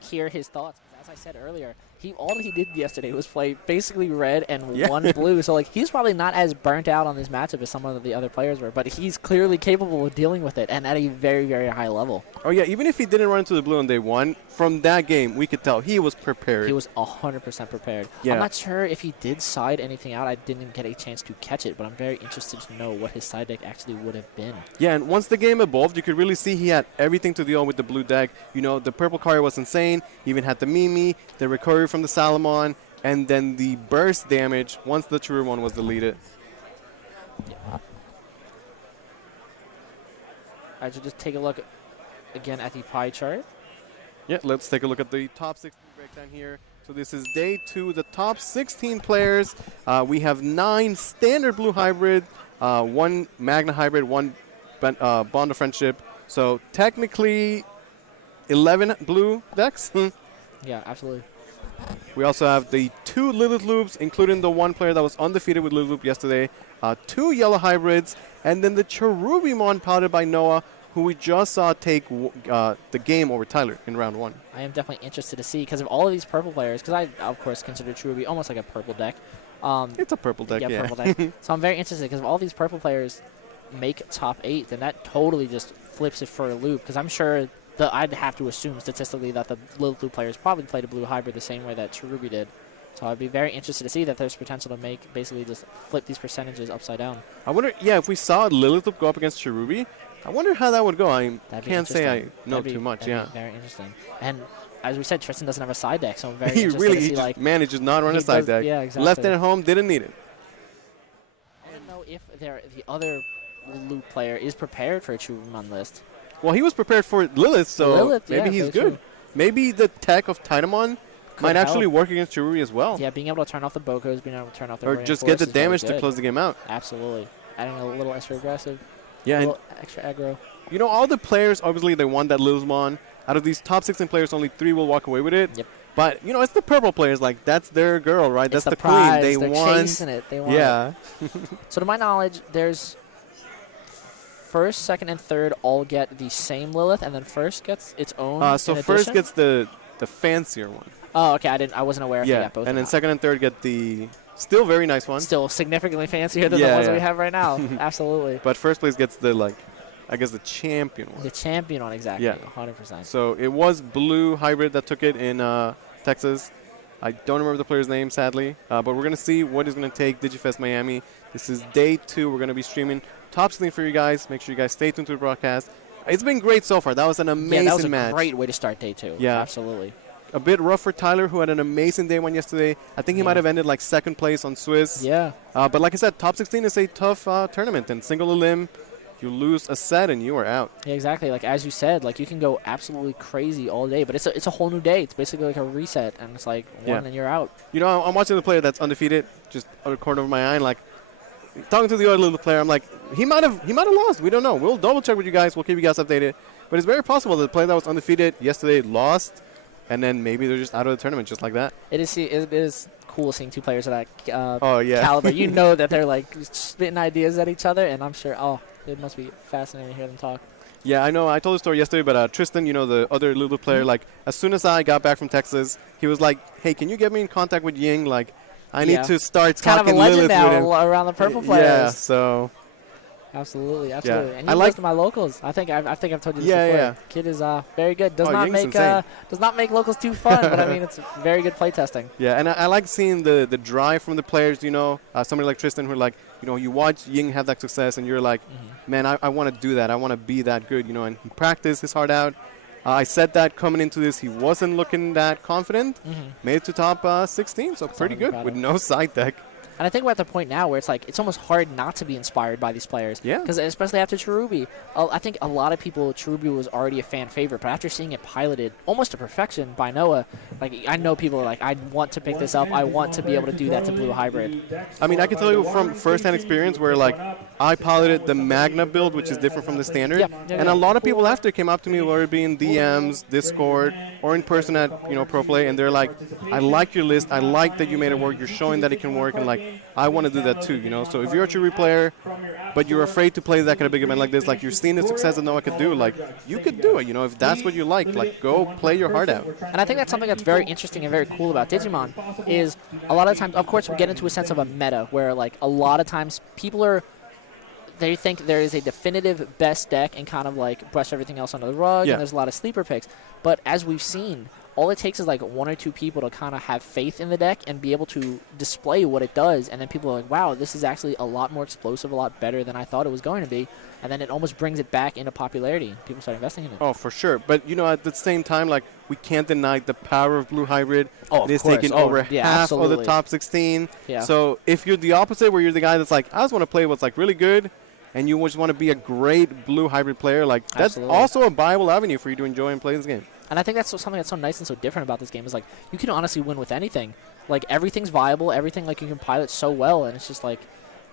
hear his thoughts. As I said earlier, all he did yesterday was play basically red and Yeah. one blue. So, like, he's probably not as burnt out on this matchup as some of the other players were, but he's clearly capable of dealing with it and at a very, very high level. Oh, yeah, even if he didn't run into the blue on day one, from that game, we could tell he was prepared. He was 100% prepared. Yeah. I'm not sure if he did side anything out. I didn't get a chance to catch it, but I'm very interested to know what his side deck actually would have been. Yeah, and once the game evolved, you could really see he had everything to deal with the blue deck. You know, the purple card was insane. He even had the Mimi, the recovery from the Salamon, and then the burst damage once the Cherubi one was deleted. Yeah. I should just take a look again at the pie chart. Yeah, let's take a look at the top 16 breakdown here. So this is day 2, the top 16 players. We have 9 standard blue hybrid, 1 Magna hybrid, 1 Bond of Friendship. So technically 11 blue decks. Yeah, absolutely. We also have the 2 Lilith Loops, including the 1 player that was undefeated with Lilith Loop yesterday, 2 yellow hybrids, and then the Cherubimon piloted by Noah, who we just saw take the game over Tyler in round 1. I am definitely interested to see because of all of these purple players, because I, of course, consider Cherubi almost like a purple deck. It's a purple deck, yeah. Purple deck. So I'm very interested because if all these purple players make top 8, then that totally just flips it for a loop because I'm sure I'd have to assume statistically that the Lilith Blue players probably played a blue hybrid the same way that Cherubi did. So I'd be very interested to see that there's potential to make basically just flip these percentages upside down. I wonder, yeah, if we saw Lilith Loop go up against Cherubi, I wonder how that would go. I can't say I know too much, yeah. That'd be very interesting. And as we said, Tristan doesn't have a side deck, so I'm very he interested really, to see, he like, just managed to not run a side deck. Yeah, exactly. Left it at home, didn't need it. I don't know if the other loop player is prepared for a Chubimon list. Well, he was prepared for Lilith, so Lilith, maybe yeah, he's very good. true. Maybe the tech of Titamon might actually help. work against Cherubi as well. Yeah, being able to turn off the Bokos, being able to turn off the Or just get the damage to close the game out. Absolutely. Adding a little extra aggressive, Yeah, a and little extra aggro. you know, all the players, obviously, they won that Lilithmon. Out of these top 16 players, only 3 will walk away with it. Yep. But, you know, it's the purple players. Like, that's their girl, right? It's That's the prize. queen. They They're won. chasing it. They want Yeah. it. So to my knowledge, there's first, second, and third all get the same Lilith, and then first gets its own. So in first addition? gets the fancier one. Oh, okay. I wasn't aware if they Yeah. got both. And or then not. second and third get the still very nice one. Still significantly fancier than Yeah, the ones that we yeah. have right now. Absolutely. But first place gets the, like, I guess the champion one. The champion one, exactly. Yeah. 100%. So it was Blue Hybrid that took it in Texas. I don't remember the player's name, sadly. But we're going to see what is going to take Digifest Miami. This is day 2. We're going to be streaming top 16 for you guys. Make sure you guys stay tuned to the broadcast. It's been great so far. That was an amazing that was a match. great way to start day 2. Yeah. Absolutely. A bit rough for Tyler, who had an amazing day one yesterday. I think he might have ended like second place on Swiss. Yeah. But like I said, top 16 is a tough tournament. And single elim, you lose a set and you are out. Yeah, exactly. Like as you said, like you can go absolutely crazy all day, but it's a whole new day. It's basically like a reset, and it's like one and you're out. You know, I'm watching the player that's undefeated, just out of the corner of my eye, and like talking to the other little player. I'm like, he might have lost. We don't know. We'll double check with you guys. We'll keep you guys updated. But it's very possible that the player that was undefeated yesterday lost, and then maybe they're just out of the tournament just like that. It is cool seeing two players of that caliber. You know that they're like spitting ideas at each other, and I'm sure. It must be fascinating to hear them talk. Yeah, I know. I told the story yesterday, but Tristan, you know, the other little player, like, as soon as I got back from Texas, he was like, hey, can you get me in contact with Ying? Like, I need to start it's kind talking of a legend Lilith with him. now around the purple players. Yeah, so. Absolutely. Yeah. And he likes my locals. I think I've told you this before. Yeah. Kid is very good. Does Ying's not make locals too fun, but I mean it's very good playtesting. Yeah, and I like seeing the drive from the players. You know, somebody like Tristan who like, you know, you watch Ying have that success, and you're like, man, I want to do that. I want to be that good. You know, and he practiced his heart out. I said that coming into this, he wasn't looking that confident. Made it to top 16, so pretty good with no side deck. And I think we're at the point now where it's like it's almost hard not to be inspired by these players. Yeah. Because especially after Cherubi, I think a lot of people, Cherubi was already a fan favorite, but after seeing it piloted almost to perfection by Noah, like I know people are like, I want to pick this up. I want to be able to do that to Blue Hybrid. I mean, I can tell you from first-hand experience where like I piloted the Magna build, which is different from the standard, and a lot of people after came up to me, whether it be in DMs, Discord, or in person at Pro Play, and they're like, I like your list. I like that you made it work. You're showing that it can work, and like I want to do that too. You know, so if you're a Cherubi player, but you're afraid to play that kind of big event like this. Like, you're seeing the success that Noah could do. Like, you could do it, if that's what you like, go play your heart out. And I think that's something that's very interesting and very cool about Digimon is a lot of times, of course, we get into a sense of a meta where, like, a lot of times people they think there is a definitive best deck and kind of, like, brush everything else under the rug, and there's a lot of sleeper picks. But as we've seen, all it takes is, like, one or two people to kind of have faith in the deck and be able to display what it does, and then people are like, wow, this is actually a lot more explosive, a lot better than I thought it was going to be, and then it almost brings it back into popularity. People start investing in it. Oh, for sure. But, at the same time, like, we can't deny the power of Blue Hybrid. Oh, it is taking over half of the top 16. Yeah. So if you're the opposite, where you're the guy that's like, I just want to play what's, like, really good, and you just want to be a great Blue Hybrid player, like, that's also a viable avenue for you to enjoy and play this game. And I think that's something that's so nice and so different about this game is, like, you can honestly win with anything. Like, everything's viable. Everything, like, you can pilot so well. And it's just, like,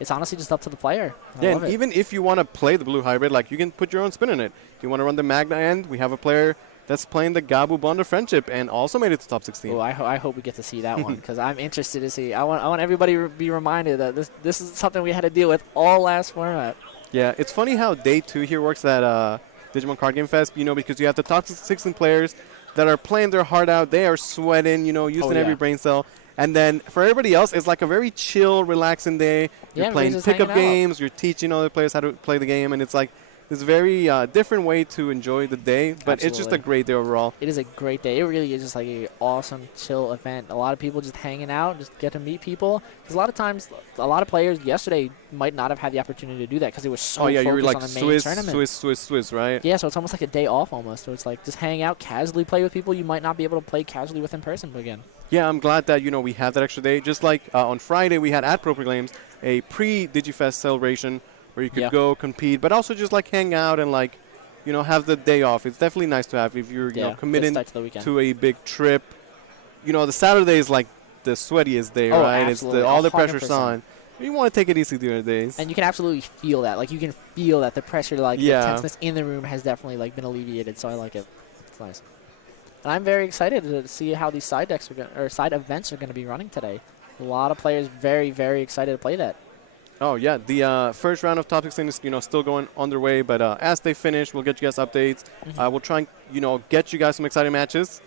it's honestly just up to the player. I love and it. even if you want to play the Blue Hybrid, like, you can put your own spin on it. If you want to run the Magna end, we have a player that's playing the Gabu Bond of Friendship and also made it to top 16. Oh, I hope we get to see that one because I'm interested to see. I want everybody to be reminded that this is something we had to deal with all last format. Yeah, it's funny how day 2 here works at Digimon Card Game Fest, because you have the top 16 players that are playing their heart out. They are sweating, using every brain cell. And then for everybody else, it's like a very chill, relaxing day. You're playing pickup games. You're teaching other players how to play the game. And it's like this very different way to enjoy the day. But it's just a great day overall. It is a great day. It really is just like an awesome, chill event. A lot of people just hanging out, just get to meet people. Because a lot of times, a lot of players yesterday might not have had the opportunity to do that because they were so focused you were like on the main tournament. Swiss, right? Yeah, so it's almost like a day off almost. So it's like just hang out, casually play with people you might not be able to play casually with in person again. Yeah, I'm glad that, we have that extra day. Just like on Friday, we had at Pro Games a pre-Digifest celebration where you could go compete, but also just like hang out and like, have the day off. It's definitely nice to have if you're, committing to a big trip. The Saturday is like the sweatiest day, right? Absolutely. It's all the pressure's on. You want to take it easy during the days. And you can absolutely feel that. Like, you can feel that the pressure, like, the tenseness in the room has definitely, like, been alleviated, so I like it. It's nice. And I'm very excited to see how these side decks side events are going to be running today. A lot of players very, very excited to play that. Oh, yeah. The first round of top 16 is, still going underway. But as they finish, we'll get you guys updates. We'll try and, get you guys some exciting matches.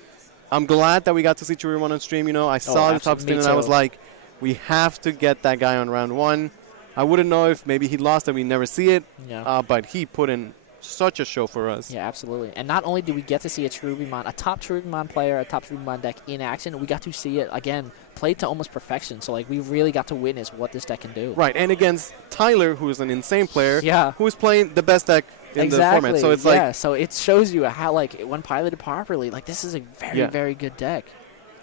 I'm glad that we got to see Cherubi on stream. I saw the top 16 and I was like, we have to get that guy on round 1. I wouldn't know if maybe he lost and we never see it. Yeah. But he put in such a show for us. Yeah, absolutely. And not only did we get to see a top Cherubimon player, a top Cherubimon deck in action, we got to see it, again, played to almost perfection. So, like, we really got to witness what this deck can do. Right, and against Tyler, who is an insane player, who is playing the best deck in the format. So it's like, so it shows you how, like, when piloted properly, like, this is a very, very good deck.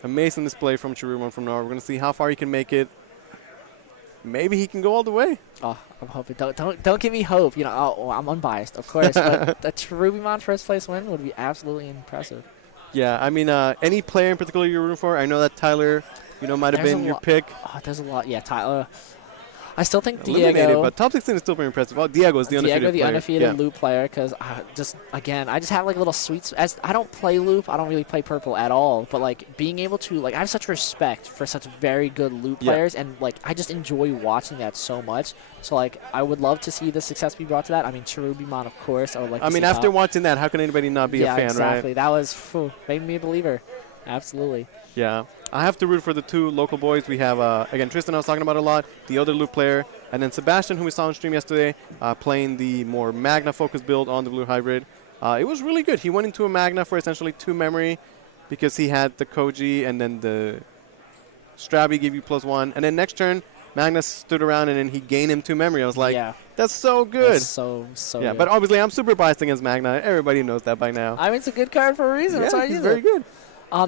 Amazing display from Cherubimon from Noah. We're going to see how far he can make it. Maybe he can go all the way. Oh, I'm hoping. Don't give me hope. I'm unbiased, of course. But the Cherubimon first place win would be absolutely impressive. Yeah, I mean, any player in particular you're rooting for? I know that Tyler, might have been your pick. Oh, there's a lot. Yeah, Tyler. I still think Eliminated, Diego. But top 16 is still pretty impressive. Well, Diego is the undefeated player. Undefeated loop player, because I just have like little sweets. As I don't play loop, I don't really play purple at all. But like being able to, like, I have such respect for such very good loop players, and like I just enjoy watching that so much. So like I would love to see the success be brought to that. I mean, Cherubimon, of course. I would like. I mean, after watching that, how can anybody not be a fan, exactly. right? That was made me a believer. Absolutely. Yeah. I have to root for the two local boys. We have, again, Tristan I was talking about a lot, the other loop player, and then Sebastian, who we saw on stream yesterday, playing the more Magna-focused build on the Blue Hybrid. It was really good. He went into a Magna for essentially 2 memory because he had the Koji and then the Strabi gave you +1. And then next turn, Magna stood around and then he gained him 2 memory. I was like, that's so good. That's so yeah, good. But obviously I'm super biased against Magna. Everybody knows that by now. I mean, it's a good card for a reason. Yeah, That's why he's very good.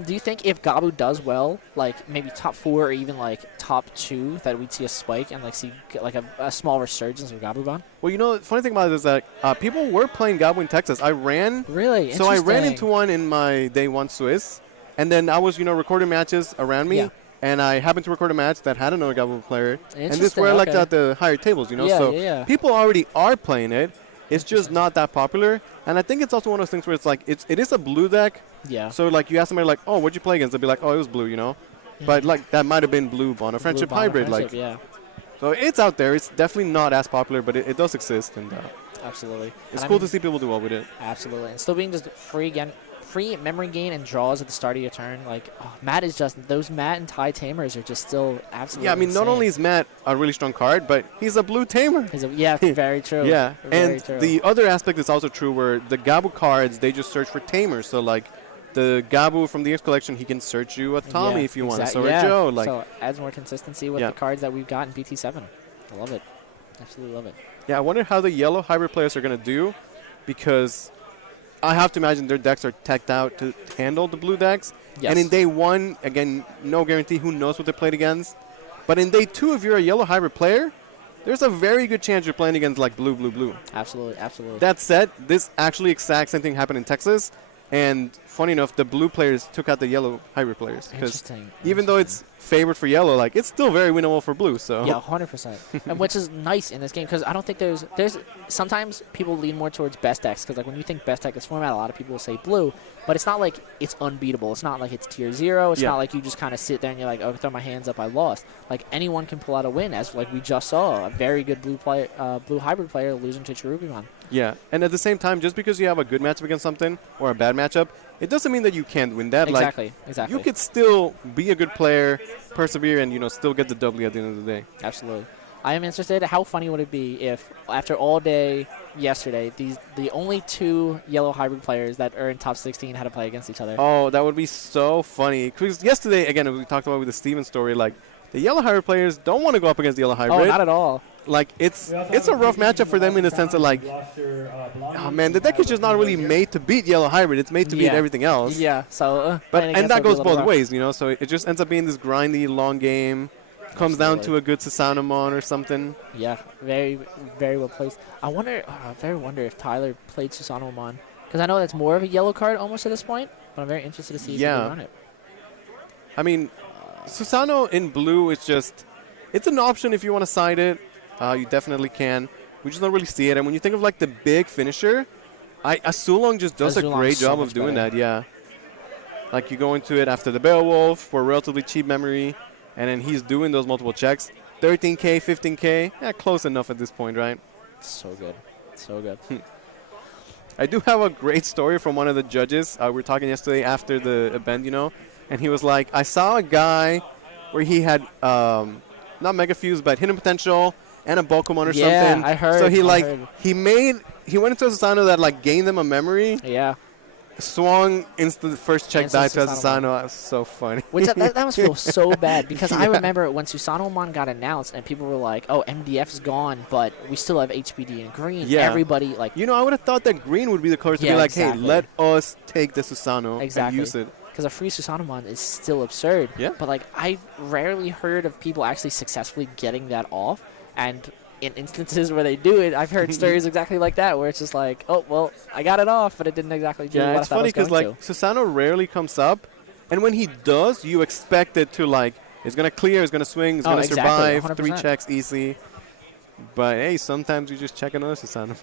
Do you think if Gabu does well, like maybe top 4 or even like top 2, that we'd see a spike and like see like a small resurgence of Gabubon? Well, the funny thing about it is that people were playing Gabu in Texas. I ran. Really? So I ran into one in my day 1 Swiss, and then I was recording matches around me, and I happened to record a match that had another Gabu player, and this were like at the higher tables, so people already are playing it. It's just not that popular, and I think it's also one of those things where it's like it is a blue deck. Yeah. So like you ask somebody like, oh, what'd you play against? They'll be like, oh, it was blue, But like that might have been blue Bond, a friendship hybrid, like. Yeah. So it's out there. It's definitely not as popular, but it does exist, and Absolutely. it's And cool to see people do well with it. Absolutely. And still being just free memory gain and draws at the start of your turn. Like, Matt is just, those Matt and Ty Tamers are just still absolutely Yeah, I mean, not insane. only is Matt a really strong card, but he's a blue tamer. Yeah, very true. Yeah, Very and true. the other aspect is also true where the Gabu cards, they just search for tamers. So, like, the Gabu from the X collection, he can search you a Tommy if you want, so yeah. a Joe. Like, so adds more consistency with Yeah. the cards that we've got in BT7. I love it. Absolutely love it. yeah, I wonder how the yellow hybrid players are going to do, because I have to imagine their decks are teched out to handle the blue decks. Yes. And in day 1, again, no guarantee who knows what they played against. But in day 2, if you're a yellow hybrid player, there's a very good chance you're playing against like blue. Absolutely, absolutely. That said, this actually exact same thing happened in Texas. And funny enough, the blue players took out the yellow hybrid players. Because Interesting. even though it's favored for yellow, like, it's still very winnable for blue. So Yeah, 100%. And which is nice in this game, because I don't think there's sometimes people lean more towards best decks, because like when you think best deck is format, a lot of people will say blue, but it's not like it's unbeatable. It's not like it's tier 0. It's Yeah. not like you just kind of sit there and you're like, oh, throw my hands up, I lost. Like anyone can pull out a win, as like we just saw a very good blue hybrid player losing to Cherubi. yeah, and at the same time, just because you have a good matchup against something or a bad matchup, it doesn't mean that you can't win that. Exactly. You could still be a good player, persevere, and still get the W at the end of the day. Absolutely. I am interested. How funny would it be if, after all day yesterday, the only 2 yellow hybrid players that are in top 16 had to play against each other? Oh, that would be so funny. Because yesterday, again, we talked about with the Steven story, like, the yellow hybrid players don't want to go up against the yellow hybrid. Oh, not at all. Like, it's a rough matchup for them in the sense that, like, oh man, the deck is just not really made to beat yellow hybrid. It's made to beat Yeah. everything else. Yeah, so But playing and against that would be a goes little both rough. ways, So it just ends up being this grindy, long game. Comes down to a good Susanomon or something. Yeah, very, very well placed. I wonder if Tyler played Susanomon, because I know that's more of a yellow card almost at this point, but I'm very interested to see if he Yeah. can run it. I mean, Susano in blue is just, it's an option if you want to side it. You definitely can. We just don't really see it. And when you think of like the big finisher, Sulong just does a Azulong's great so job much of doing better. that, yeah. Like you go into it after the Beowulf for relatively cheap memory, and then he's doing those multiple checks. 13K, 15K, yeah, close enough at this point, right? So good. So good. I do have a great story from one of the judges. We were talking yesterday after the event, and he was like, I saw a guy where he had not Mega Fuse, but Hidden Potential and a Pokemon or Yeah, something. I heard. So he I heard. he went into a Susano that like gained them a memory, Yeah. swung instant first check Instant die to a Susanoo. Susano. That was so funny. Which that must feel so bad, because I Yeah. remember when Susanomon got announced and people were like, oh, MDF's gone, but we still have HBD and green. Yeah. Everybody, like, I would have thought that green would be the colors to Yeah, be like, exactly. hey, let us take the Susano Exactly. and use it. because a free Susanomon is still absurd. Yeah. But, like, I've rarely heard of people actually successfully getting that off, and in instances where they do it, I've heard stories exactly like that, where it's just like, oh, well, I got it off, but it didn't exactly do what Yeah, I it's thought it funny was because going like Susano rarely comes up, and when he does, you expect it to like it's gonna clear, it's gonna swing, it's Oh, gonna exactly, survive, 3 100%. checks easy. But hey, sometimes you just check another Susano.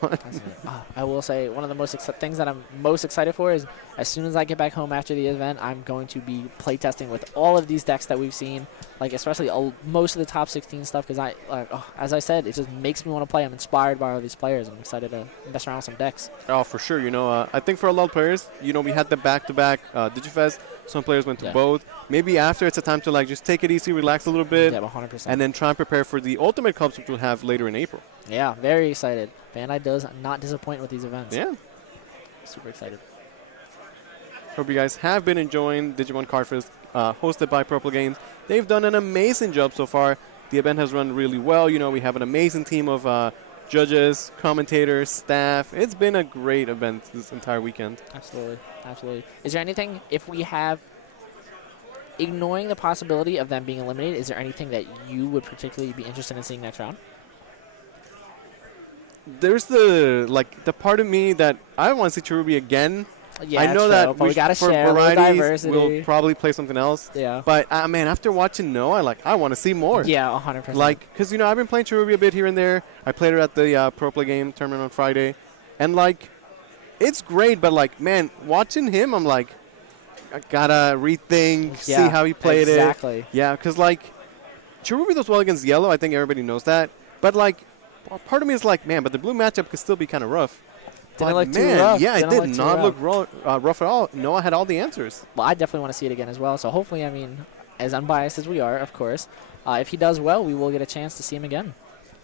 I will say one of the most things that I'm most excited for is as soon as I get back home after the event, I'm going to be playtesting with all of these decks that we've seen, like especially most of the top 16 stuff, because as I said, it just makes me want to play. I'm inspired by all these players. I'm excited to mess around with some decks. Oh, for sure. I think for a lot of players, we had the back-to-back Digifest. Some players went to Yeah. both. Maybe after it's a time to like just take it easy, relax a little bit, Yeah, 100%. and then try and prepare for the Ultimate Cups, which we'll have later in April. Yeah, very excited. Bandai does not disappoint with these events. Yeah. Super excited. Hope you guys have been enjoying Digimon Card Fest, hosted by Purple Games. They've done an amazing job so far. The event has run really well. We have an amazing team of judges, commentators, staff. It's been a great event this entire weekend. Absolutely. Absolutely. Is there anything, if we have, ignoring the possibility of them being eliminated, is there anything that you would particularly be interested in seeing next round? There's the part of me that I want to see Cherubi again. Yeah, I know true, that but we gotta for share a little varieties, diversity. we'll probably play something else. Yeah. But man, after watching Noah, I want to see more. Yeah, 100%. Because I've been playing Cherubi a bit here and there. I played her at the Pro Play Game tournament on Friday, and it's great. But man, watching him, I'm like, I gotta rethink, see how he played exactly. it. Yeah, because Cherubi does well against yellow. I think everybody knows that. But, like, part of me is like, man, but the blue matchup could still be kind of rough. Didn't But look too man, rough. yeah, it Didn't did look too not look rough. rough at all. Noah had all the answers. Well, I definitely want to see it again as well. So hopefully, I mean, as unbiased as we are, of course, if he does well, we will get a chance to see him again.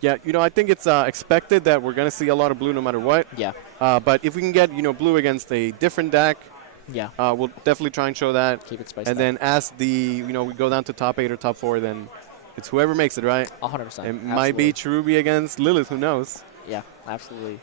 Yeah, I think it's expected that we're going to see a lot of blue no matter what. Yeah. But if we can get, blue against a different deck, Yeah. we'll definitely try and show that. Keep it spiced And up. then as we go down to top 8 or top 4, then it's whoever makes it, right? 100%. It might be Cherubi against Lilith, who knows? Yeah, absolutely.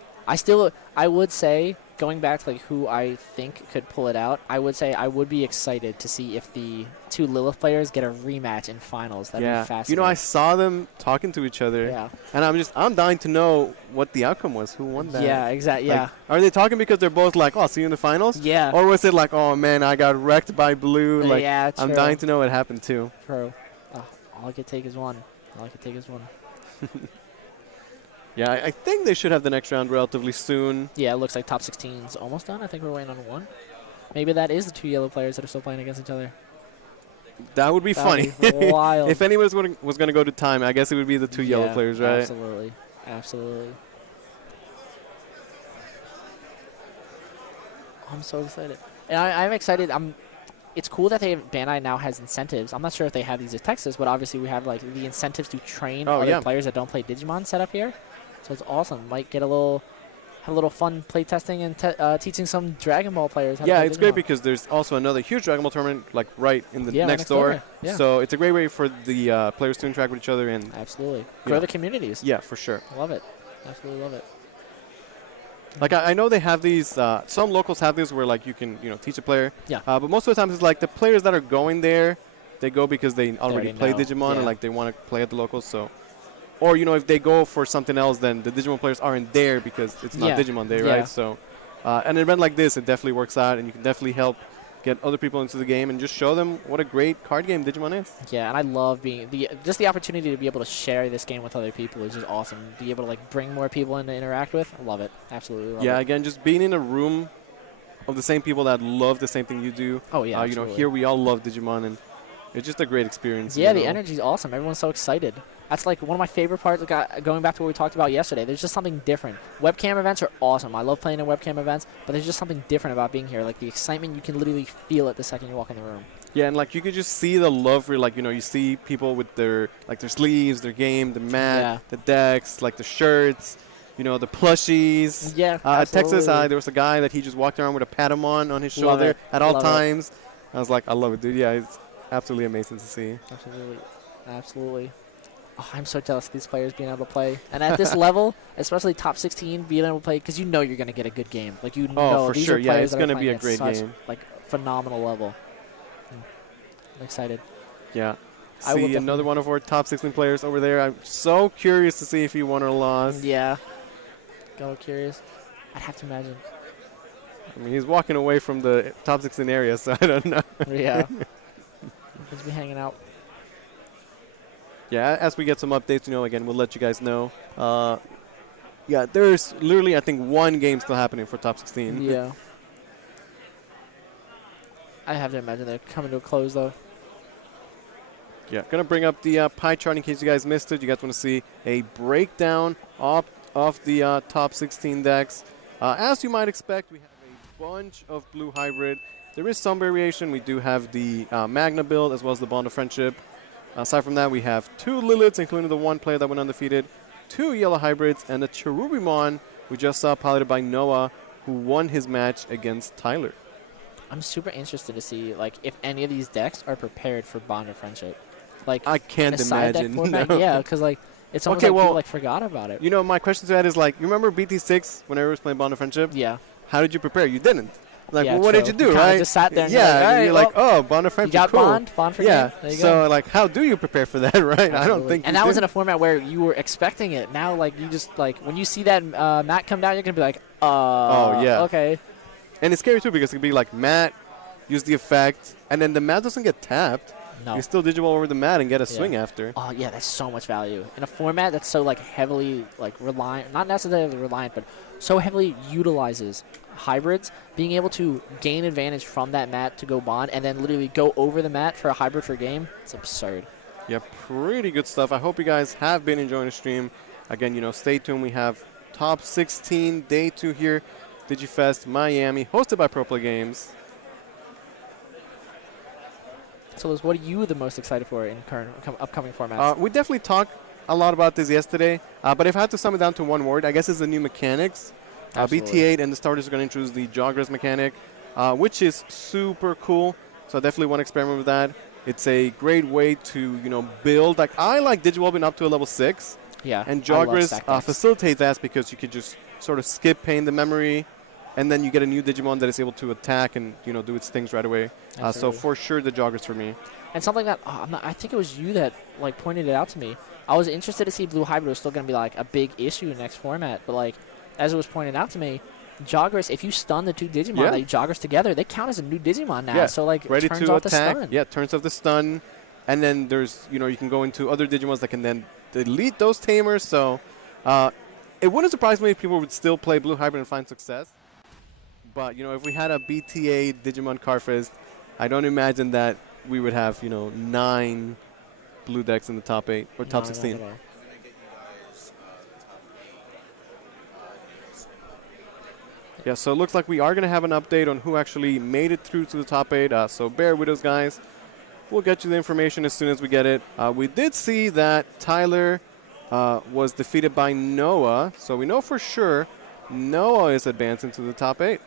I would say, going back to like who I think could pull it out, I would say I would be excited to see if the two Lilith players get a rematch in finals. That'd be fascinating. I saw them talking to each other. Yeah. And I'm dying to know what the outcome was. Who won that? Yeah, exactly. Like, Yeah. are they talking because they're both like, oh, I'll see you in the finals? Yeah. Or was it like, oh, man, I got wrecked by blue? Like, yeah, I'm true. dying to know what happened, too. True. All I could take is one. Yeah, I think they should have the next round relatively soon. Yeah, it looks like top 16's almost done. I think we're waiting on one. Maybe that is the two yellow players that are still playing against each other. That would be funny. That'd be wild. If anyone was going to go to time, I guess it would be the two yellow players, right? Absolutely. Absolutely. I'm so excited. And I'm excited. It's cool that Bandai now has incentives. I'm not sure if they have these at Texas, but obviously we have like the incentives to train other players that don't play Digimon set up here. So it's awesome. Might get have a little fun play testing and teaching some Dragon Ball players how to play it's Digimon. great because there's also another huge Dragon Ball tournament like right in the next door. Yeah. So it's a great way for the players to interact with each other and Absolutely. Grow the communities. Yeah, for sure. Love it. Absolutely love it. Like I know they have these. Some locals have these where like you can teach a player. Yeah. But most of the times it's like the players that are going there, they go because they already play know. Digimon and like they want to play at the locals. So, or if they go for something else, then the Digimon players aren't there because it's not Digimon Day, right? So, an event like this, it definitely works out, and you can definitely help get other people into the game and just show them what a great card game Digimon is. Yeah, and I love being just the opportunity to be able to share this game with other people is just awesome. Be able to like bring more people in to interact with. I love it. Absolutely love it. Yeah, again, just being in a room of the same people that love the same thing you do. Oh yeah, absolutely. Here we all love Digimon, and it's just a great experience. Yeah, the energy's awesome. Everyone's so excited. That's like one of my favorite parts. Going back to what we talked about yesterday, there's just something different. Webcam events are awesome. I love playing in webcam events, but there's just something different about being here. Like the excitement, you can literally feel it the second you walk in the room. Yeah, and like you could just see the love for you see people with their sleeves, their game, the mat, the decks, like the shirts, the plushies. Yeah, at Texas, there was a guy that he just walked around with a Patamon on his shoulder at all times. I was like, I love it, dude. Yeah, it's absolutely amazing to see. Absolutely. Oh, I'm so jealous of these players being able to play. And at this level, especially top 16, being able to play, because you're going to get a good game. Like, for these sure. are Yeah, players it's going to be a at great such, game. Like, phenomenal level. I'm excited. Yeah. See another one of our top 16 players over there. I'm so curious to see if he won or lost. Yeah. Go curious. I'd have to imagine. I mean, he's walking away from the top 16 area, so I don't know. Yeah. He's be hanging out. Yeah, as we get some updates, again, we'll let you guys know. Yeah, there's literally, I think, one game still happening for top 16. Yeah. I have to imagine they're coming to a close, though. Yeah, going to bring up the pie chart in case you guys missed it. You guys want to see a breakdown of the top 16 decks. As you might expect, we have a bunch of blue hybrid. There is some variation. We do have the Magna build as well as the Bond of Friendship. Aside from that, we have 2 Liliths, including the one player that went undefeated, 2 yellow hybrids, and a Cherubimon we just saw piloted by Noah, who won his match against Tyler. I'm super interested to see if any of these decks are prepared for Bond of Friendship. I can't imagine. No. Yeah, because it's almost people forgot about it. My question to that is you remember BT6 when everyone was playing Bond of Friendship? Yeah. How did you prepare? You didn't. Yeah, what did you do, right? Just sat there and you're like, oh, Bond of Friendship, you got cool. Bond for yeah. There you so, go. how do you prepare for that, right? Absolutely. I don't think and that was in a format where you were expecting it. Now, you just, when you see that mat come down, you're going to be like, oh, yeah. Okay. And it's scary, too, because it could be mat, use the effect, and then the mat doesn't get tapped. No. You still digital over the mat and get a swing after. Oh, yeah, that's so much value. In a format that's so, heavily, reliant, not necessarily reliant, but so heavily utilizes hybrids, being able to gain advantage from that mat to go Bond and then literally go over the mat for a hybrid for game, it's absurd. Yeah, pretty good stuff. I hope you guys have been enjoying the stream. Again, stay tuned. We have top 16, day 2 here, DigiFest Miami, hosted by ProPlay Games. So, Liz, what are you the most excited for in current upcoming formats? We definitely talked a lot about this yesterday, but if I had to sum it down to one word, I guess it's the new mechanics. BT8 and the starters are going to introduce the joggers mechanic, which is super cool. So I definitely want to experiment with that. It's a great way to, build. Like, I like Digivolving up to a level 6. Yeah. And joggers facilitate that because you could just sort of skip paying the memory, and then you get a new Digimon that is able to attack and, do its things right away. So for sure, the joggers for me. And something that I think it was you that pointed it out to me. I was interested to see Blue Hybrid was still going to be a big issue in next format, but as it was pointed out to me, joggers, if you stun the two Digimon, joggers together, they count as a new Digimon now. Yeah. So ready turns to off attack. the stun. Yeah, turns off the stun, and then there's you can go into other Digimons that can then delete those tamers. So it wouldn't surprise me if people would still play Blue Hybrid and find success. But if we had a BTA Digimon Carfist, I don't imagine that we would have 9 blue decks in the top 8 or top 16. Yeah, so it looks like we are going to have an update on who actually made it through to the top 8. So bear with us, guys. We'll get you the information as soon as we get it. We did see that Tyler was defeated by Noah. So we know for sure Noah is advancing to the top 8.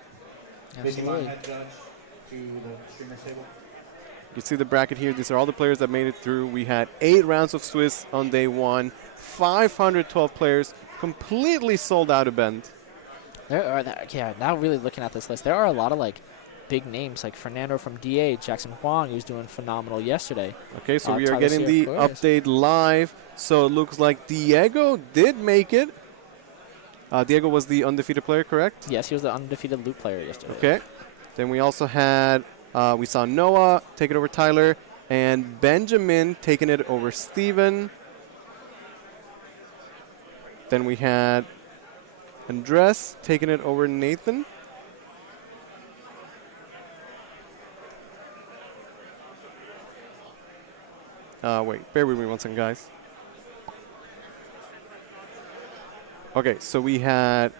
Absolutely. You see the bracket here. These are all the players that made it through. We had 8 rounds of Swiss on day 1. 512 players, completely sold out event. Now really looking at this list, there are a lot of big names like Fernando from DA, Jackson Huang, who's doing phenomenal yesterday. Okay, so we are getting the update live. So it looks like Diego did make it. Diego was the undefeated player, correct? Yes, he was the undefeated loot player yesterday. Okay. Then we also had, we saw Noah take it over Tyler, and Benjamin taking it over Steven. Then we had Andres taking it over Nathan. Wait, bear with me one second, guys. Okay, so we had